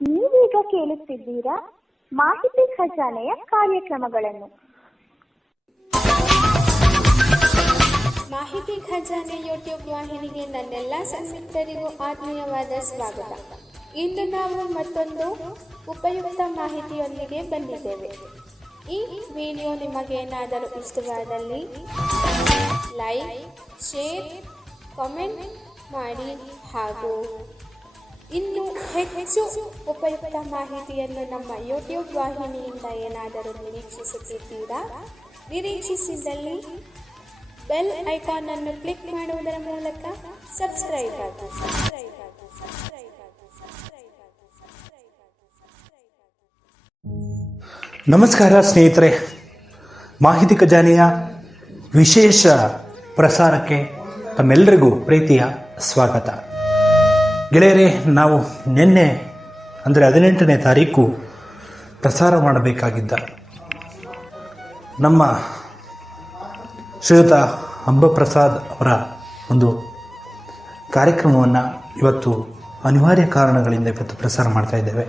ನೀವೀಗ ಕೇಳುತ್ತಿದ್ದೀರಾ ಮಾಹಿತಿ ಖಜಾನೆಯ ಕಾರ್ಯಕ್ರಮಗಳನ್ನು. ಮಾಹಿತಿ ಖಜಾನೆ ಯೂಟ್ಯೂಬ್ ವಾಹಿನಿಗೆ ನನ್ನೆಲ್ಲ ಸಂಯುಕ್ತರಿಗೂ ಆತ್ಮೀಯವಾದ ಸ್ವಾಗತ. ಇಂದು ನಾವು ಮತ್ತೊಂದು ಉಪಯುಕ್ತ ಮಾಹಿತಿಯೊಂದಿಗೆ ಬಂದಿದ್ದೇವೆ. ಈ ವಿಡಿಯೋ ನಿಮಗೇನಾದರೂ ಇಷ್ಟವಾದಲ್ಲಿ ಲೈಕ್, ಶೇರ್, ಕಾಮೆಂಟ್ ಮಾಡಿ ಹಾಗೂ ಇನ್ನು ಹೆಚ್ಚು ಉಪಯುಕ್ತ ಮಾಹಿತಿಯನ್ನು ನಮ್ಮ ಯೂಟ್ಯೂಬ್ ವಾಹಿನಿಯಿಂದ ಏನಾದರೂ ನಿರೀಕ್ಷಿಸುತ್ತಿದ್ದೀರಾ? ನಿರೀಕ್ಷಿಸಿದಲ್ಲಿ ಬೆಲ್ ಐಕಾನ್ ಅನ್ನು ಕ್ಲಿಕ್ ಮಾಡುವುದರ ಮೂಲಕ ಸಬ್ಸ್ಕ್ರೈಬ್ ಆಗಿ. ನಮಸ್ಕಾರ ಸ್ನೇಹಿತರೆ, ಮಾಹಿತಿ ಖಜಾನೆಯ ವಿಶೇಷ ಪ್ರಸಾರಕ್ಕೆ ತಮ್ಮೆಲ್ಲರಿಗೂ ಪ್ರೀತಿಯ ಸ್ವಾಗತ. ಗೆಳೆಯರೇ, ನಾವು ನಿನ್ನೆ ಅಂದರೆ 18ನೇ ತಾರೀಕು ಪ್ರಸಾರ ಮಾಡಬೇಕಾಗಿದ್ದ ನಮ್ಮ ಶ್ರೀಯುತ ಅಂಬಾಪ್ರಸಾದ್ ಅವರ ಒಂದು ಕಾರ್ಯಕ್ರಮವನ್ನು ಇವತ್ತು ಅನಿವಾರ್ಯ ಕಾರಣಗಳಿಂದ ಇವತ್ತು ಪ್ರಸಾರ ಮಾಡ್ತಾ ಇದ್ದೇವೆ.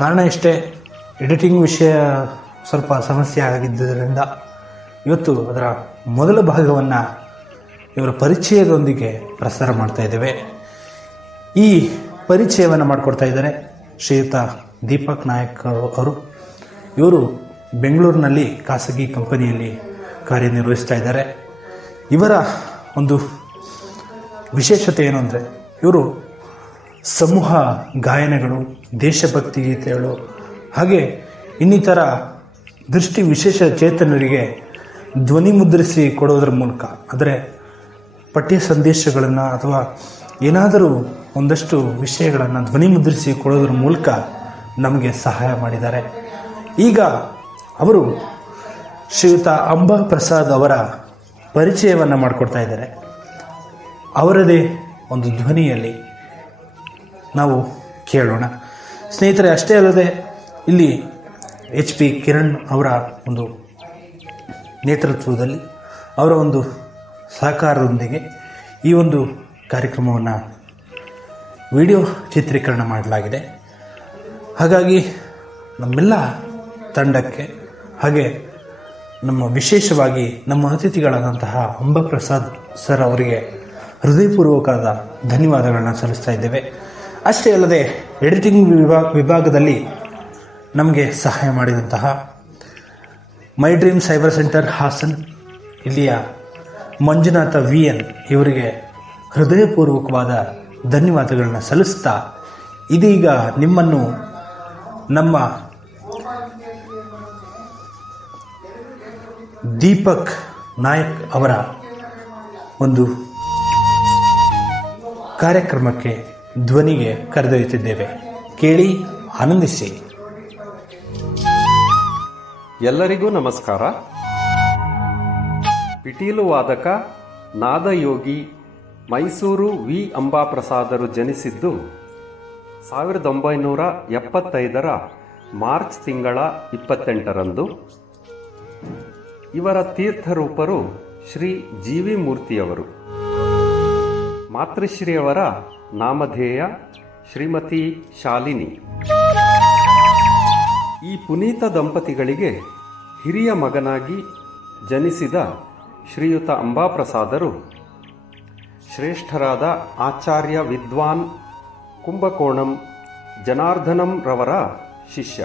ಕಾರಣ ಇಷ್ಟೇ, ಎಡಿಟಿಂಗ್ ವಿಷಯ ಸ್ವಲ್ಪ ಸಮಸ್ಯೆ ಆಗಿದ್ದರಿಂದ ಇವತ್ತು ಅದರ ಮೊದಲ ಭಾಗವನ್ನು ಇವರ ಪರಿಚಯದೊಂದಿಗೆ ಪ್ರಸಾರ ಮಾಡ್ತಾ ಇದ್ದೇವೆ. ಈ ಪರಿಚಯವನ್ನು ಮಾಡಿಕೊಡ್ತಾ ಇದ್ದಾರೆ ಶ್ರೀಯುತ ದೀಪಕ್ ನಾಯಕ್ ಅವರು. ಇವರು ಬೆಂಗಳೂರಿನಲ್ಲಿ ಖಾಸಗಿ ಕಂಪನಿಯಲ್ಲಿ ಕಾರ್ಯನಿರ್ವಹಿಸ್ತಾ ಇದ್ದಾರೆ. ಇವರ ಒಂದು ವಿಶೇಷತೆ ಏನು ಅಂದರೆ, ಇವರು ಸಮೂಹ ಗಾಯನಗಳು, ದೇಶಭಕ್ತಿ ಗೀತೆಗಳು ಹಾಗೆ ಇನ್ನಿತರ ದೃಷ್ಟಿ ವಿಶೇಷ ಚೇತನರಿಗೆ ಧ್ವನಿ ಮುದ್ರಿಸಿ ಕೊಡೋದ್ರ ಮೂಲಕ, ಅಂದರೆ ಪಠ್ಯ ಸಂದೇಶಗಳನ್ನು ಅಥವಾ ಏನಾದರೂ ಒಂದಷ್ಟು ವಿಷಯಗಳನ್ನು ಧ್ವನಿ ಮುದ್ರಿಸಿ ಕೊಡೋದ್ರ ಮೂಲಕ ನಮಗೆ ಸಹಾಯ ಮಾಡಿದ್ದಾರೆ. ಈಗ ಅವರು ಶ್ರೀಯುತ ಅಂಬಾಪ್ರಸಾದ್ ಅವರ ಪರಿಚಯವನ್ನು ಮಾಡಿಕೊಡ್ತಾ ಇದ್ದಾರೆ. ಅವರದೇ ಒಂದು ಧ್ವನಿಯಲ್ಲಿ ನಾವು ಕೇಳೋಣ ಸ್ನೇಹಿತರೆ. ಅಷ್ಟೇ ಅಲ್ಲದೆ ಇಲ್ಲಿ HP ಕಿರಣ್ ಅವರ ಒಂದು ನೇತೃತ್ವದಲ್ಲಿ, ಅವರ ಒಂದು ಸಹಕಾರದೊಂದಿಗೆ ಈ ಒಂದು ಕಾರ್ಯಕ್ರಮವನ್ನು ವಿಡಿಯೋ ಚಿತ್ರೀಕರಣ ಮಾಡಲಾಗಿದೆ. ಹಾಗಾಗಿ ನಮ್ಮೆಲ್ಲ ತಂಡಕ್ಕೆ ಹಾಗೆ ನಮ್ಮ ವಿಶೇಷವಾಗಿ ನಮ್ಮ ಅತಿಥಿಗಳಾದಂತಹ ಅಂಬಾಪ್ರಸಾದ್ ಸರ್ ಅವರಿಗೆ ಹೃದಯಪೂರ್ವಕವಾದ ಧನ್ಯವಾದಗಳನ್ನ ಸಲ್ಲಿಸ್ತಾ ಇದ್ದೇವೆ. ಅಷ್ಟೇ ಅಲ್ಲದೆ ಎಡಿಟಿಂಗ್ ವಿಭಾಗದಲ್ಲಿ ನಮಗೆ ಸಹಾಯ ಮಾಡಿದಂತಹ my dream cyber centre Hassan ಇಲ್ಲಿಯ ಮಂಜುನಾಥ VN ಇವರಿಗೆ ಹೃದಯಪೂರ್ವಕವಾದ ಧನ್ಯವಾದಗಳನ್ನ ಸಲ್ಲಿಸ್ತಾ, ಇದೀಗ ನಿಮ್ಮನ್ನು ನಮ್ಮ ದೀಪಕ್ ನಾಯಕ್ ಅವರ ಒಂದು ಕಾರ್ಯಕ್ರಮಕ್ಕೆ ಧ್ವನಿಗೆ ಕರೆದೊಯ್ಯುತ್ತಿದ್ದೇವೆ. ಕೇಳಿ, ಆನಂದಿಸಿ. ಎಲ್ಲರಿಗೂ ನಮಸ್ಕಾರ. ಪಿಟೀಲು ವಾದಕ, ನಾದಯೋಗಿ ಮೈಸೂರು ವಿ ಅಂಬಾಪ್ರಸಾದರು ಜನಿಸಿದ್ದು 1975ರ ಮಾರ್ಚ್ ತಿಂಗಳ 28ರಂದು. ಇವರ ತೀರ್ಥರೂಪರು ಶ್ರೀ GV ಮೂರ್ತಿಯವರು. ಮಾತೃಶ್ರೀಯವರ ನಾಮಧೇಯ ಶ್ರೀಮತಿ ಶಾಲಿನಿ. ಈ ಪುನೀತ ದಂಪತಿಗಳಿಗೆ ಹಿರಿಯ ಮಗನಾಗಿ ಜನಿಸಿದ ಶ್ರೀಯುತ ಅಂಬಾಪ್ರಸಾದರು ಶ್ರೇಷ್ಠರಾದ ಆಚಾರ್ಯ ವಿದ್ವಾನ್ ಕುಂಭಕೋಣಂ ಜನಾರ್ದನಂ ರವರ ಶಿಷ್ಯ.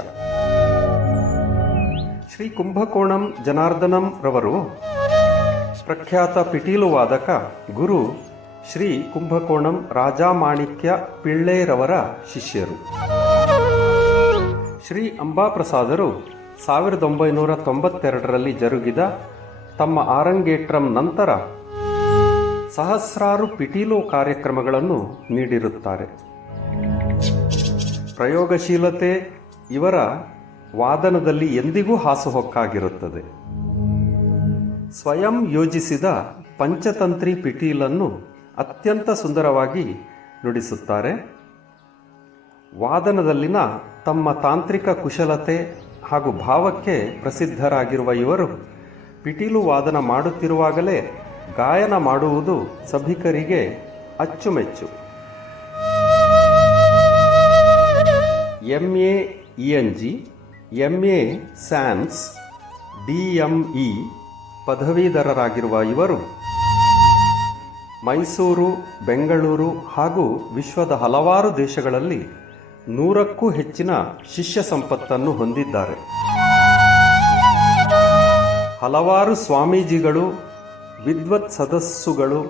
ಶ್ರೀ ಕುಂಭಕೋಣಂ ಜನಾರ್ದನಂ ರವರು ಪ್ರಖ್ಯಾತ ಪಿಟೀಲು ವಾದಕ ಗುರು ಶ್ರೀ ಕುಂಭಕೋಣಂ ರಾಜಮಾಣಿಕ್ಯ ಪಿಳ್ಳೆರವರ ಶಿಷ್ಯರು. ಶ್ರೀ ಅಂಬಾಪ್ರಸಾದರು 1992ರಲ್ಲಿ ಜರುಗಿದ ತಮ್ಮ ಆರಂಗೇಟ್ರಂ ನಂತರ ಸಹಸ್ರಾರು ಪಿಟೀಲು ಕಾರ್ಯಕ್ರಮಗಳನ್ನು ನೀಡಿರುತ್ತಾರೆ. ಪ್ರಯೋಗಶೀಲತೆ ಇವರ ವಾದನದಲ್ಲಿ ಎಂದಿಗೂ ಹಾಸುಹೊಕ್ಕಾಗಿರುತ್ತದೆ. ಸ್ವಯಂ ಯೋಜಿಸಿದ ಪಂಚತಂತ್ರಿ ಪಿಟೀಲನ್ನು ಅತ್ಯಂತ ಸುಂದರವಾಗಿ ನುಡಿಸುತ್ತಾರೆ. ವಾದನದಲ್ಲಿನ ತಮ್ಮ ತಾಂತ್ರಿಕ ಕುಶಲತೆ ಹಾಗೂ ಭಾವಕ್ಕೆ ಪ್ರಸಿದ್ಧರಾಗಿರುವ ಇವರು ಪಿಟೀಲು ವಾದನ ಮಾಡುತ್ತಿರುವಾಗಲೇ ಗಾಯನ ಮಾಡುವುದು ಸಭಿಕರಿಗೆ ಅಚ್ಚುಮೆಚ್ಚು. MA ENG, MA SANS, DME ಪದವೀಧರರಾಗಿರುವ ಇವರು ಮೈಸೂರು, ಬೆಂಗಳೂರು ಹಾಗೂ ವಿಶ್ವದ ಹಲವಾರು ದೇಶಗಳಲ್ಲಿ 100ಕ್ಕೂ ಹೆಚ್ಚಿನ ಶಿಷ್ಯ ಸಂಪತ್ತನ್ನು ಹೊಂದಿದ್ದಾರೆ. ಹಲವಾರು ಸ್ವಾಮೀಜಿಗಳು, ವಿದ್ವತ್ ಸದಸ್ಸುಗಳು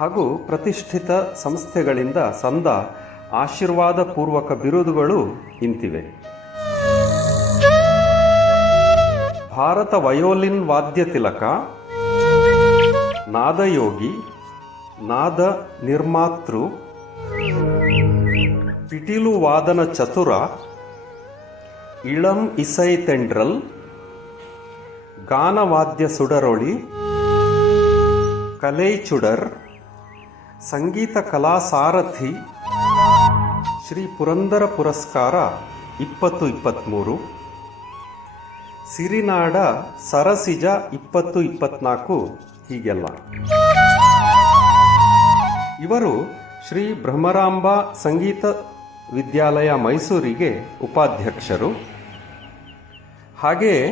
ಹಾಗೂ ಪ್ರತಿಷ್ಠಿತ ಸಂಸ್ಥೆಗಳಿಂದ ಸಂದ ಆಶೀರ್ವಾದ ಪೂರ್ವಕ ಬಿರುದುಗಳು ಇಂತಿವೆ. ಭಾರತ ವಯೋಲಿನ್ ವಾದ್ಯ ತಿಲಕ, ನಾದಯೋಗಿ, ನಾದ ನಿರ್ಮಾತೃ, ಪಿಟೀಲು ವಾದನ ಚತುರ, ಇಳಂ ಇಸೈ ತೆಂಡ್ರಲ್, ಗಾನವಾದ್ಯ ಸುಡರೊಳಿ, ಕಲೈ ಚುಡರ್, ಸಂಗೀತ ಕಲಾ ಸಾರಥಿ, ಶ್ರೀ ಪುರಂದರ ಪುರಸ್ಕಾರ 2023, ಸಿರಿನಾಡ ಸರಸಿಜ 2024 ಹೀಗೆಲ್ಲ. ಇವರು ಶ್ರೀ ಭ್ರಮರಾಂಬ ಸಂಗೀತ ವಿದ್ಯಾಲಯ ಮೈಸೂರಿಗೆ ಉಪಾಧ್ಯಕ್ಷರು, ಹಾಗೆಯೇ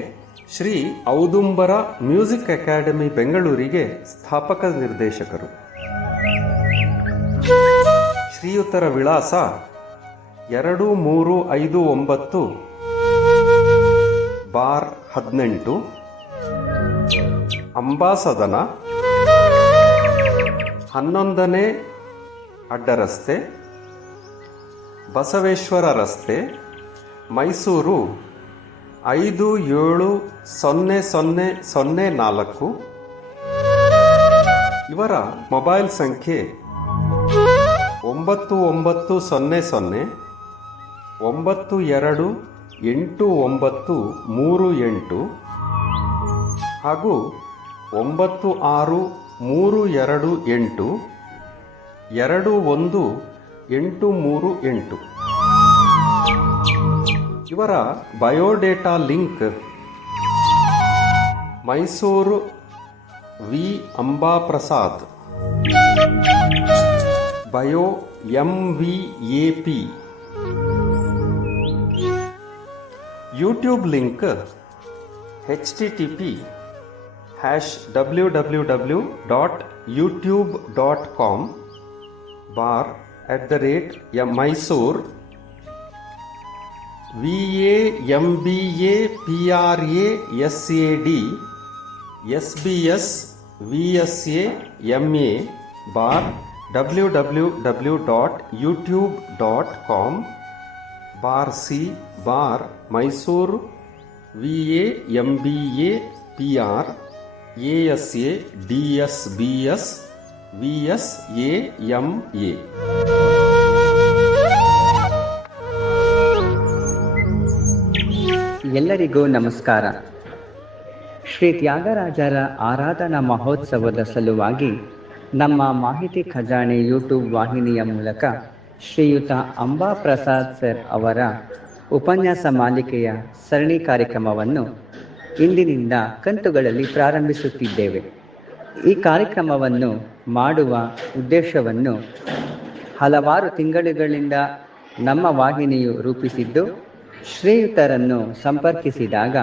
ಶ್ರೀ ಔದುಂಬರ ಮ್ಯೂಸಿಕ್ ಅಕಾಡೆಮಿ ಬೆಂಗಳೂರಿಗೆ ಸ್ಥಾಪಕ ನಿರ್ದೇಶಕರು. ಶ್ರೀಯುತರ ವಿಳಾಸ 2359 ಬಾರ್ 18, ಅಂಬಾಸದನ, 11ನೇ ಅಡ್ಡರಸ್ತೆ, ಬಸವೇಶ್ವರ ರಸ್ತೆ, ಮೈಸೂರು 570004. ಇವರ ಮೊಬೈಲ್ ಸಂಖ್ಯೆ 9900928938 ಹಾಗೂ 9632282138. ಇವರ biodata link Mysuru V Ambaprasad, bio MVAP. YouTube link http://www.youtube.com/mysore VAMBAPRASAD SBS VSA MA www.youtube.com/C/Mysore VAMBAPRASADSBS VSAMA. ಎಲ್ಲರಿಗೂ ನಮಸ್ಕಾರ. ಶ್ರೀ ತ್ಯಾಗರಾಜರ ಆರಾಧನಾ ಮಹೋತ್ಸವದ ಸಲುವಾಗಿ ನಮ್ಮ ಮಾಹಿತಿ ಖಜಾನೆ ಯೂಟ್ಯೂಬ್ ವಾಹಿನಿಯ ಮೂಲಕ ಶ್ರೀಯುತ ಅಂಬಾಪ್ರಸಾದ್ ಸರ್ ಅವರ ಉಪನ್ಯಾಸ ಮಾಲಿಕೆಯ ಸರಣಿ ಕಾರ್ಯಕ್ರಮವನ್ನು ಇಂದಿನಿಂದ ಕಂತುಗಳಲ್ಲಿ ಪ್ರಾರಂಭಿಸುತ್ತಿದ್ದೇವೆ. ಈ ಕಾರ್ಯಕ್ರಮವನ್ನು ಮಾಡುವ ಉದ್ದೇಶವನ್ನು ಹಲವಾರು ತಿಂಗಳುಗಳಿಂದ ನಮ್ಮ ವಾಹಿನಿಯು ರೂಪಿಸಿದ್ದು, ಶ್ರೀಯುತರನ್ನು ಸಂಪರ್ಕಿಸಿದಾಗ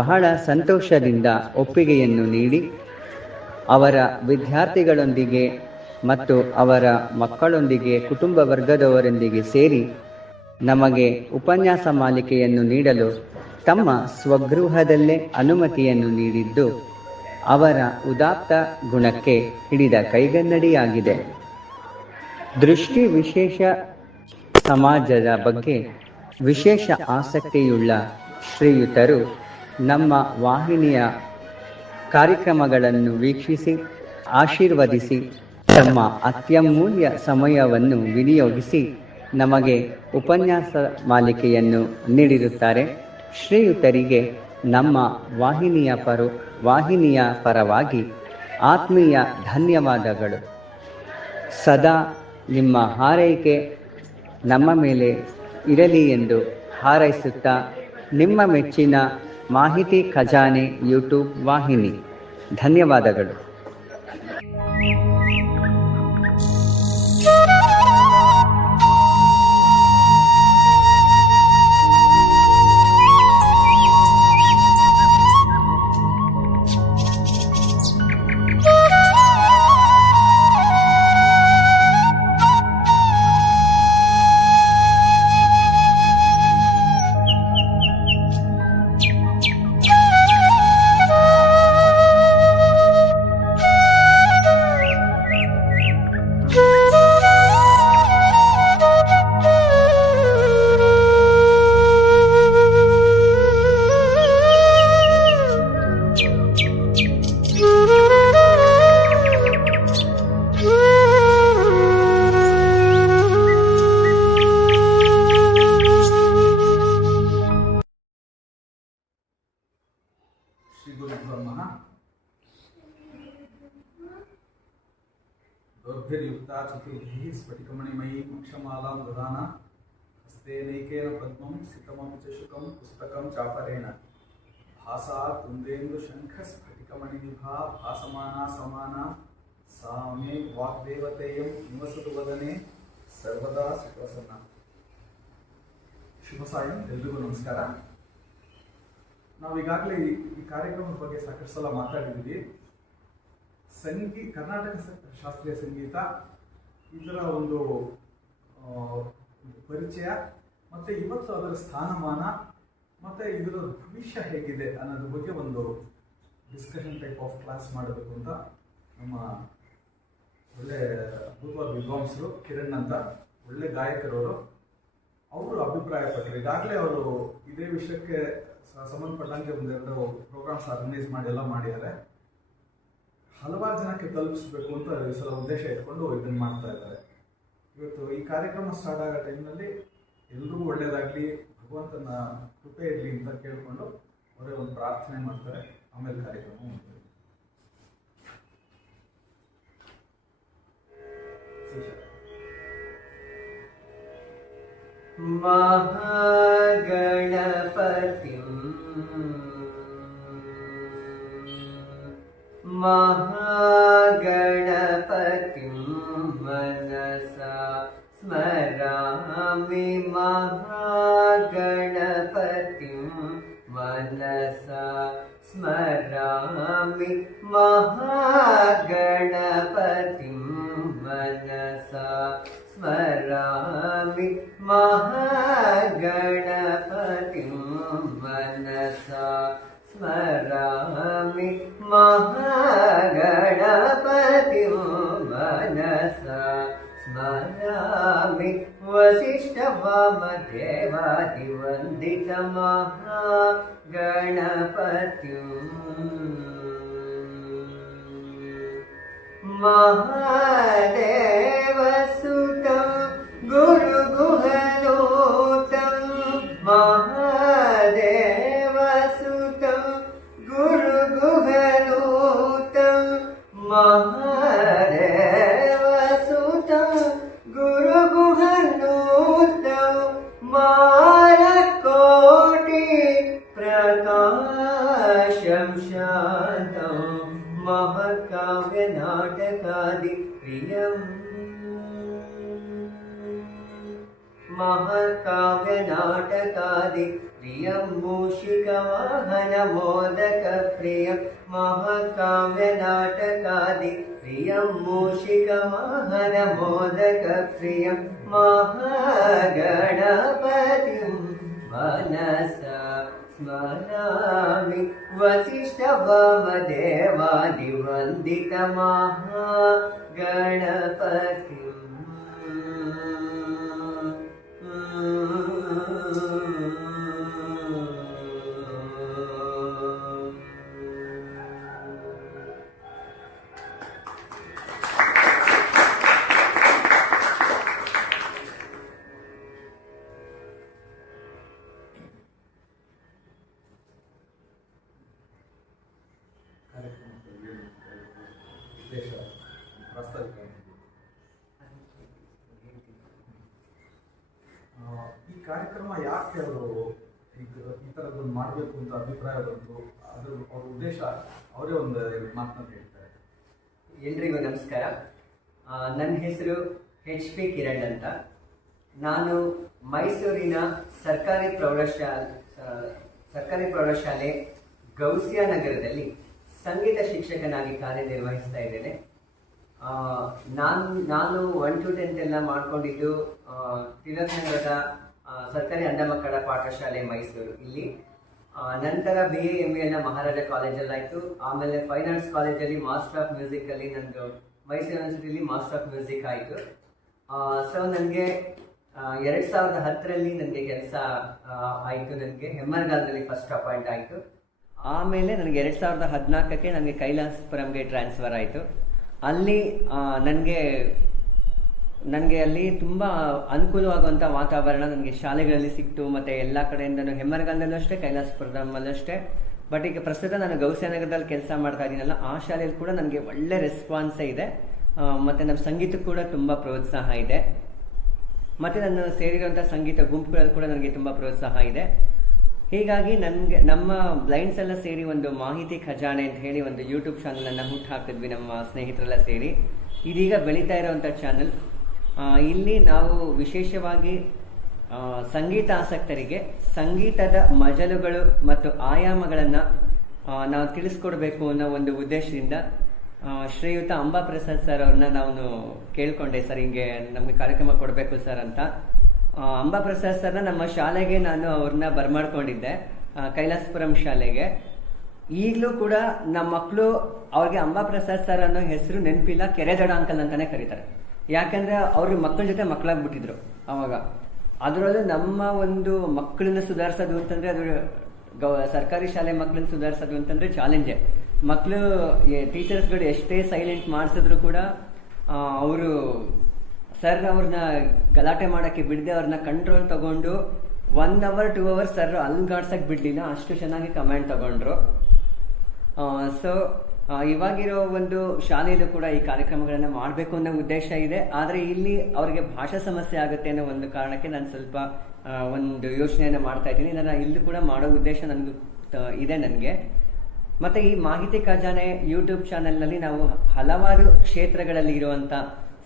ಬಹಳ ಸಂತೋಷದಿಂದ ಒಪ್ಪಿಗೆಯನ್ನು ನೀಡಿ ಅವರ ವಿದ್ಯಾರ್ಥಿಗಳೊಂದಿಗೆ ಮತ್ತು ಅವರ ಮಕ್ಕಳೊಂದಿಗೆ ಕುಟುಂಬ ವರ್ಗದವರೊಂದಿಗೆ ಸೇರಿ ನಮಗೆ ಉಪನ್ಯಾಸ ಮಾಲಿಕೆಯನ್ನು ನೀಡಲು ತಮ್ಮ ಸ್ವಗೃಹದಲ್ಲೇ ಅನುಮತಿಯನ್ನು ನೀಡಿದ್ದು ಅವರ ಉದಾತ್ತ ಗುಣಕ್ಕೆ ಹಿಡಿದ ಕೈಗನ್ನಡಿಯಾಗಿದೆ. ದೃಷ್ಟಿ ವಿಶೇಷ ಸಮಾಜದ ಬಗ್ಗೆ ವಿಶೇಷ ಆಸಕ್ತಿಯುಳ್ಳ ಶ್ರೀಯುತರು ನಮ್ಮ ವಾಹಿನಿಯ ಕಾರ್ಯಕ್ರಮಗಳನ್ನು ವೀಕ್ಷಿಸಿ ಆಶೀರ್ವದಿಸಿ ತಮ್ಮ ಅತ್ಯಮೂಲ್ಯ ಸಮಯವನ್ನು ವಿನಿಯೋಗಿಸಿ ನಮಗೆ ಉಪನ್ಯಾಸ ಮಾಲಿಕೆಯನ್ನು ನೀಡಿರುತ್ತಾರೆ. ಶ್ರೀಯುತರಿಗೆ ನಮ್ಮ ವಾಹಿನಿಯ ಪರವಾಗಿ ಆತ್ಮೀಯ ಧನ್ಯವಾದಗಳು. ಸದಾ ನಿಮ್ಮ ಹಾರೈಕೆ ನಮ್ಮ ಮೇಲೆ ಇರಲಿ ಎಂದು ಹಾರೈಸುತ್ತಾ ನಿಮ್ಮ ಮೆಚ್ಚಿನ ಮಾಹಿತಿ ಖಜಾನೆ ಯೂಟ್ಯೂಬ್ ವಾಹಿನಿ. ಧನ್ಯವಾದಗಳು. आलोकिता चतुर्भिः स्फटिकमणिमयीं अक्षमालां ददाना हस्तेनैकेन पद्मं सितमपि च शुकं पुस्तकं चापरेण भासा कुन्देन्दुशङ्खस्फटिकमणिनिभा भासमाना समाना सा मे वाग्देवतेयं निवसतु वदने सर्वदा सुप्रसन्ना. ಶುಭ ಸಾಯಂ, ಎಲ್ರಿಗೂ ನಮಸ್ಕಾರ. ನಾವು ಈಗಾಗಲೇ ಈ ಕಾರ್ಯಕ್ರಮದ ಬಗ್ಗೆ ಸಾಕಷ್ಟು ಸಲ ಮಾತಾಡಿದ್ದೀವಿ. ಕರ್ನಾಟಕ ಶಾಸ್ತ್ರೀಯ ಸಂಗೀತ ಇದರ ಒಂದು ಪರಿಚಯ ಮತ್ತು ಇವತ್ತು ಅದರ ಸ್ಥಾನಮಾನ ಮತ್ತು ಇದರ ಭವಿಷ್ಯ ಹೇಗಿದೆ ಅನ್ನೋದ್ರ ಬಗ್ಗೆ ಒಂದು ಡಿಸ್ಕಷನ್ ಟೈಪ್ ಆಫ್ ಕ್ಲಾಸ್ ಮಾಡಬೇಕು ಅಂತ ನಮ್ಮ ಒಳ್ಳೆ ಅದ್ಭುತವಾದ ವಿದ್ವಾಂಸರು ಕಿರಣ್ ಅಂತ ಒಳ್ಳೆ ಗಾಯಕರವರು ಅವರು ಅಭಿಪ್ರಾಯಪಟ್ಟರು. ಈಗಾಗಲೇ ಅವರು ಇದೇ ವಿಷಯಕ್ಕೆ ಸಂಬಂಧಪಟ್ಟಂಗೆ ಒಂದೆರಡು ಪ್ರೋಗ್ರಾಮ್ಸ್ ಆರ್ಗನೈಸ್ ಮಾಡಿ ಎಲ್ಲ ಮಾಡಿದ್ದಾರೆ. ಹಲವಾರು ಜನಕ್ಕೆ ತಲುಪಿಸ್ಬೇಕು ಅಂತ ಈ ಸಲ ಉದ್ದೇಶ ಇಟ್ಕೊಂಡು ಇದನ್ನು ಮಾಡ್ತಾ ಇದ್ದಾರೆ. ಇವತ್ತು ಈ ಕಾರ್ಯಕ್ರಮ ಸ್ಟಾರ್ಟ್ ಆಗೋ ಟೈಮ್ನಲ್ಲಿ ಎಲ್ರಿಗೂ ಒಳ್ಳೇದಾಗಲಿ, ಭಗವಂತನ ಕೃಪೆ ಇರಲಿ ಅಂತ ಕೇಳಿಕೊಂಡು ಅವರೇ ಒಂದು ಪ್ರಾರ್ಥನೆ ಮಾಡ್ತಾರೆ. ಆಮೇಲೆ ಕಾರ್ಯಕ್ರಮ ಮಾಡ್ತಾರೆ. महागणपतिं मनसा स्मरामि, महागणपतिं मनसा स्मरामि, महागणपतिं मनसा स्मरामि, महागणपतिं मनसा स्मरामि, महागणपतिं मनसा स्मरामि, वसिष्ठवामदेवादिवन्दितमहागणपतिं महादेवसुतं गुरुगुहनोतं, महादेवसुतं गुरुगुहनोतं, महादेवसुतं गुरुगुहनोतं, मालकोटि प्रकाशं शान्तं, महकाव्यनाटकादिप्रियम्, महकाव्यनाटकादिप्रियं, मूषिकवाहनमोदकप्रियं, महकाव्यनाटकादिप्रियं, मूषिकवाहनमोदकप्रियं, महागणपतिं मनसा स्मरामि, वसिष्ठवामदेवादिवन्दितमहागणपतिं ಈ ಕಾರ್ಯಕ್ರಮ ಯಾಕೆ ಅವರು ಈ ಥರದ್ದೊಂದು ಮಾಡಬೇಕು ಅಂತ ಅಭಿಪ್ರಾಯ ಬಂತು, ಅದ್ರ ಅವ್ರ ಉದ್ದೇಶ ಅವರೇ ಒಂದು ಮಾತನ್ನ ಹೇಳ್ತಾರೆ. ಎಲ್ರಿಗೂ ನಮಸ್ಕಾರ. ನನ್ನ ಹೆಸರು HP ಕಿರಣ್ ಅಂತ. ನಾನು ಮೈಸೂರಿನ ಸರ್ಕಾರಿ ಪ್ರೌಢಶಾಲೆ ಗೌಸಿಯಾ ನಗರದಲ್ಲಿ ಸಂಗೀತ ಶಿಕ್ಷಕನಾಗಿ ಕಾರ್ಯನಿರ್ವಹಿಸ್ತಾ ಇದ್ದೇನೆ. ನಾನು 1 to 10 ಎಲ್ಲ ಮಾಡ್ಕೊಂಡಿದ್ದು ತಿಲಕ್ ನಗರದ ಸರ್ಕಾರಿ ಅಂಧ ಮಕ್ಕಳ ಪಾಠಶಾಲೆ ಮೈಸೂರು ಇಲ್ಲಿ. ನಂತರ BA MA ಮಹಾರಾಜ ಕಾಲೇಜಲ್ಲಾಯಿತು. ಆಮೇಲೆ ಫೈನ್ ಆರ್ಟ್ಸ್ ಕಾಲೇಜಲ್ಲಿ ಮಾಸ್ಟರ್ ಆಫ್ ಮ್ಯೂಸಿಕಲ್ಲಿ ನಂದು ಮೈಸೂರು ಯೂನಿವರ್ಸಿಟಿಲಿ ಮಾಸ್ಟರ್ ಆಫ್ ಮ್ಯೂಸಿಕ್ ಆಯಿತು. ಸೊ ನನಗೆ 2010ರಲ್ಲಿ ನನಗೆ ಕೆಲಸ ಆಯಿತು. ನನಗೆ ಹೆಮ್ಮರ್ಗಾಲದಲ್ಲಿ ಫಸ್ಟ್ ಅಪಾಯಿಂಟ್ ಆಯಿತು. ಆಮೇಲೆ ನನಗೆ 2014ಕ್ಕೆ ನನಗೆ ಕೈಲಾಸಪುರಂಗೆ ಟ್ರಾನ್ಸ್ಫರ್ ಆಯಿತು. ಅಲ್ಲಿ ನನಗೆ ಅಲ್ಲಿ ತುಂಬ ಅನುಕೂಲವಾಗುವಂಥ ವಾತಾವರಣ ನನಗೆ ಶಾಲೆಗಳಲ್ಲಿ ಸಿಕ್ತು. ಮತ್ತು ಎಲ್ಲ ಕಡೆಯಿಂದನೂ ಹೆಮ್ಮರಗಾಲದಲ್ಲೂ ಅಷ್ಟೇ, ಕೈಲಾಸಪುರದಲ್ಲೂ ಅಷ್ಟೇ. ಬಟ್ ಈಗ ಪ್ರಸ್ತುತ ನಾನು ಗೌಸಿಯಾ ನಗರದಲ್ಲಿ ಕೆಲಸ ಮಾಡ್ತಾ ಇದ್ದೀನಲ್ಲ, ಆ ಶಾಲೆಯಲ್ಲಿ ಕೂಡ ನನಗೆ ಒಳ್ಳೆ ರೆಸ್ಪಾನ್ಸೇ ಇದೆ. ಮತ್ತು ನಮ್ಮ ಸಂಗೀತಕ್ಕೂ ಕೂಡ ತುಂಬ ಪ್ರೋತ್ಸಾಹ ಇದೆ. ಮತ್ತು ನಾನು ಸೇರಿರುವಂಥ ಸಂಗೀತ ಗುಂಪುಗಳಲ್ಲಿ ಕೂಡ ನನಗೆ ತುಂಬ ಪ್ರೋತ್ಸಾಹ ಇದೆ. ಹೀಗಾಗಿ ನನಗೆ ನಮ್ಮ ಬ್ಲೈಂಡ್ಸ್ ಎಲ್ಲ ಸೇರಿ ಒಂದು ಮಾಹಿತಿ ಖಜಾನೆ ಅಂತ ಹೇಳಿ ಒಂದು ಯೂಟ್ಯೂಬ್ ಚಾನಲನ್ನು ಹುಟ್ಟು ಹಾಕಿದ್ವಿ ನಮ್ಮ ಸ್ನೇಹಿತರೆಲ್ಲ ಸೇರಿ. ಇದೀಗ ಬೆಳೀತಾ ಇರೋವಂಥ ಚಾನಲ್. ಇಲ್ಲಿ ನಾವು ವಿಶೇಷವಾಗಿ ಸಂಗೀತ ಆಸಕ್ತರಿಗೆ ಸಂಗೀತದ ಮಜಲುಗಳು ಮತ್ತು ಆಯಾಮಗಳನ್ನು ನಾವು ತಿಳಿಸ್ಕೊಡ್ಬೇಕು ಅನ್ನೋ ಒಂದು ಉದ್ದೇಶದಿಂದ ಶ್ರೀಯುತ ಅಂಬಾ ಪ್ರಸಾದ್ ಸರ್ ಅವ್ರನ್ನ ನಾನು ಕೇಳ್ಕೊಂಡೆ, ಸರ್ ಹಿಂಗೆ ನಮಗೆ ಕಾರ್ಯಕ್ರಮ ಕೊಡಬೇಕು ಸರ್ ಅಂತ. ಅಂಬಾ ಪ್ರಸಾದ್ ಸರ್ನ ನಮ್ಮ ಶಾಲೆಗೆ ನಾನು ಅವ್ರನ್ನ ಬರ್ಮಾಡ್ಕೊಂಡಿದ್ದೆ, ಕೈಲಾಸಪುರಂ ಶಾಲೆಗೆ. ಈಗಲೂ ಕೂಡ ನಮ್ಮ ಮಕ್ಕಳು ಅವ್ರಿಗೆ ಅಂಬಾ ಪ್ರಸಾದ್ ಸರ್ ಅನ್ನೋ ಹೆಸರು ನೆನಪಿಲ್ಲ, ಕೆರೆದಡ ಅಂಕಲ್ ಅಂತಾನೆ ಕರೀತಾರೆ. ಯಾಕಂದ್ರೆ ಅವ್ರಿಗೆ ಮಕ್ಕಳ ಜೊತೆ ಮಕ್ಕಳಾಗ್ಬಿಟ್ಟಿದ್ರು ಅವಾಗ. ಅದರಲ್ಲೂ ನಮ್ಮ ಒಂದು ಮಕ್ಕಳನ್ನ ಸುಧಾರಿಸೋದು ಅಂತಂದ್ರೆ ಅದು ಸರ್ಕಾರಿ ಶಾಲೆ ಮಕ್ಕಳನ್ನ ಸುಧಾರಿಸೋದು ಅಂತಂದ್ರೆ ಚಾಲೆಂಜೇ. ಮಕ್ಕಳು ಟೀಚರ್ಸ್ಗಳು ಎಷ್ಟೇ ಸೈಲೆಂಟ್ ಮಾಡಿಸಿದ್ರು ಕೂಡ ಅವರು ಸರ್ ಅವ್ರನ್ನ ಗಲಾಟೆ ಮಾಡೋಕ್ಕೆ ಬಿಡದೆ ಅವ್ರನ್ನ ಕಂಟ್ರೋಲ್ ತಗೊಂಡು 1 hour 2 hours ಸರ್ ಅಲ್ಗಾಡ್ಸಕ್ ಬಿಡ್ಲಿಲ್ಲ, ಅಷ್ಟು ಚೆನ್ನಾಗಿ ಕಮಾಂಡ್ ತಗೊಂಡ್ರು. ಸೊ ಇವಾಗಿರೋ ಒಂದು ಶಾಲೆಯಲ್ಲೂ ಕೂಡ ಈ ಕಾರ್ಯಕ್ರಮಗಳನ್ನು ಮಾಡಬೇಕು ಅನ್ನೋ ಉದ್ದೇಶ ಇದೆ. ಆದರೆ ಇಲ್ಲಿ ಅವರಿಗೆ ಭಾಷಾ ಸಮಸ್ಯೆ ಆಗುತ್ತೆ ಅನ್ನೋ ಒಂದು ಕಾರಣಕ್ಕೆ ನಾನು ಸ್ವಲ್ಪ ಒಂದು ಯೋಚನೆಯನ್ನು ಮಾಡ್ತಾ ಇದ್ದೀನಿ. ನಾನು ಇಲ್ಲೂ ಕೂಡ ಮಾಡೋ ಉದ್ದೇಶ ಇದೆ ನನಗೆ. ಮತ್ತು ಈ ಮಾಹಿತಿ ಖಜಾನೆ ಯೂಟ್ಯೂಬ್ ಚಾನೆಲ್ನಲ್ಲಿ ನಾವು ಹಲವಾರು ಕ್ಷೇತ್ರಗಳಲ್ಲಿ ಇರುವಂಥ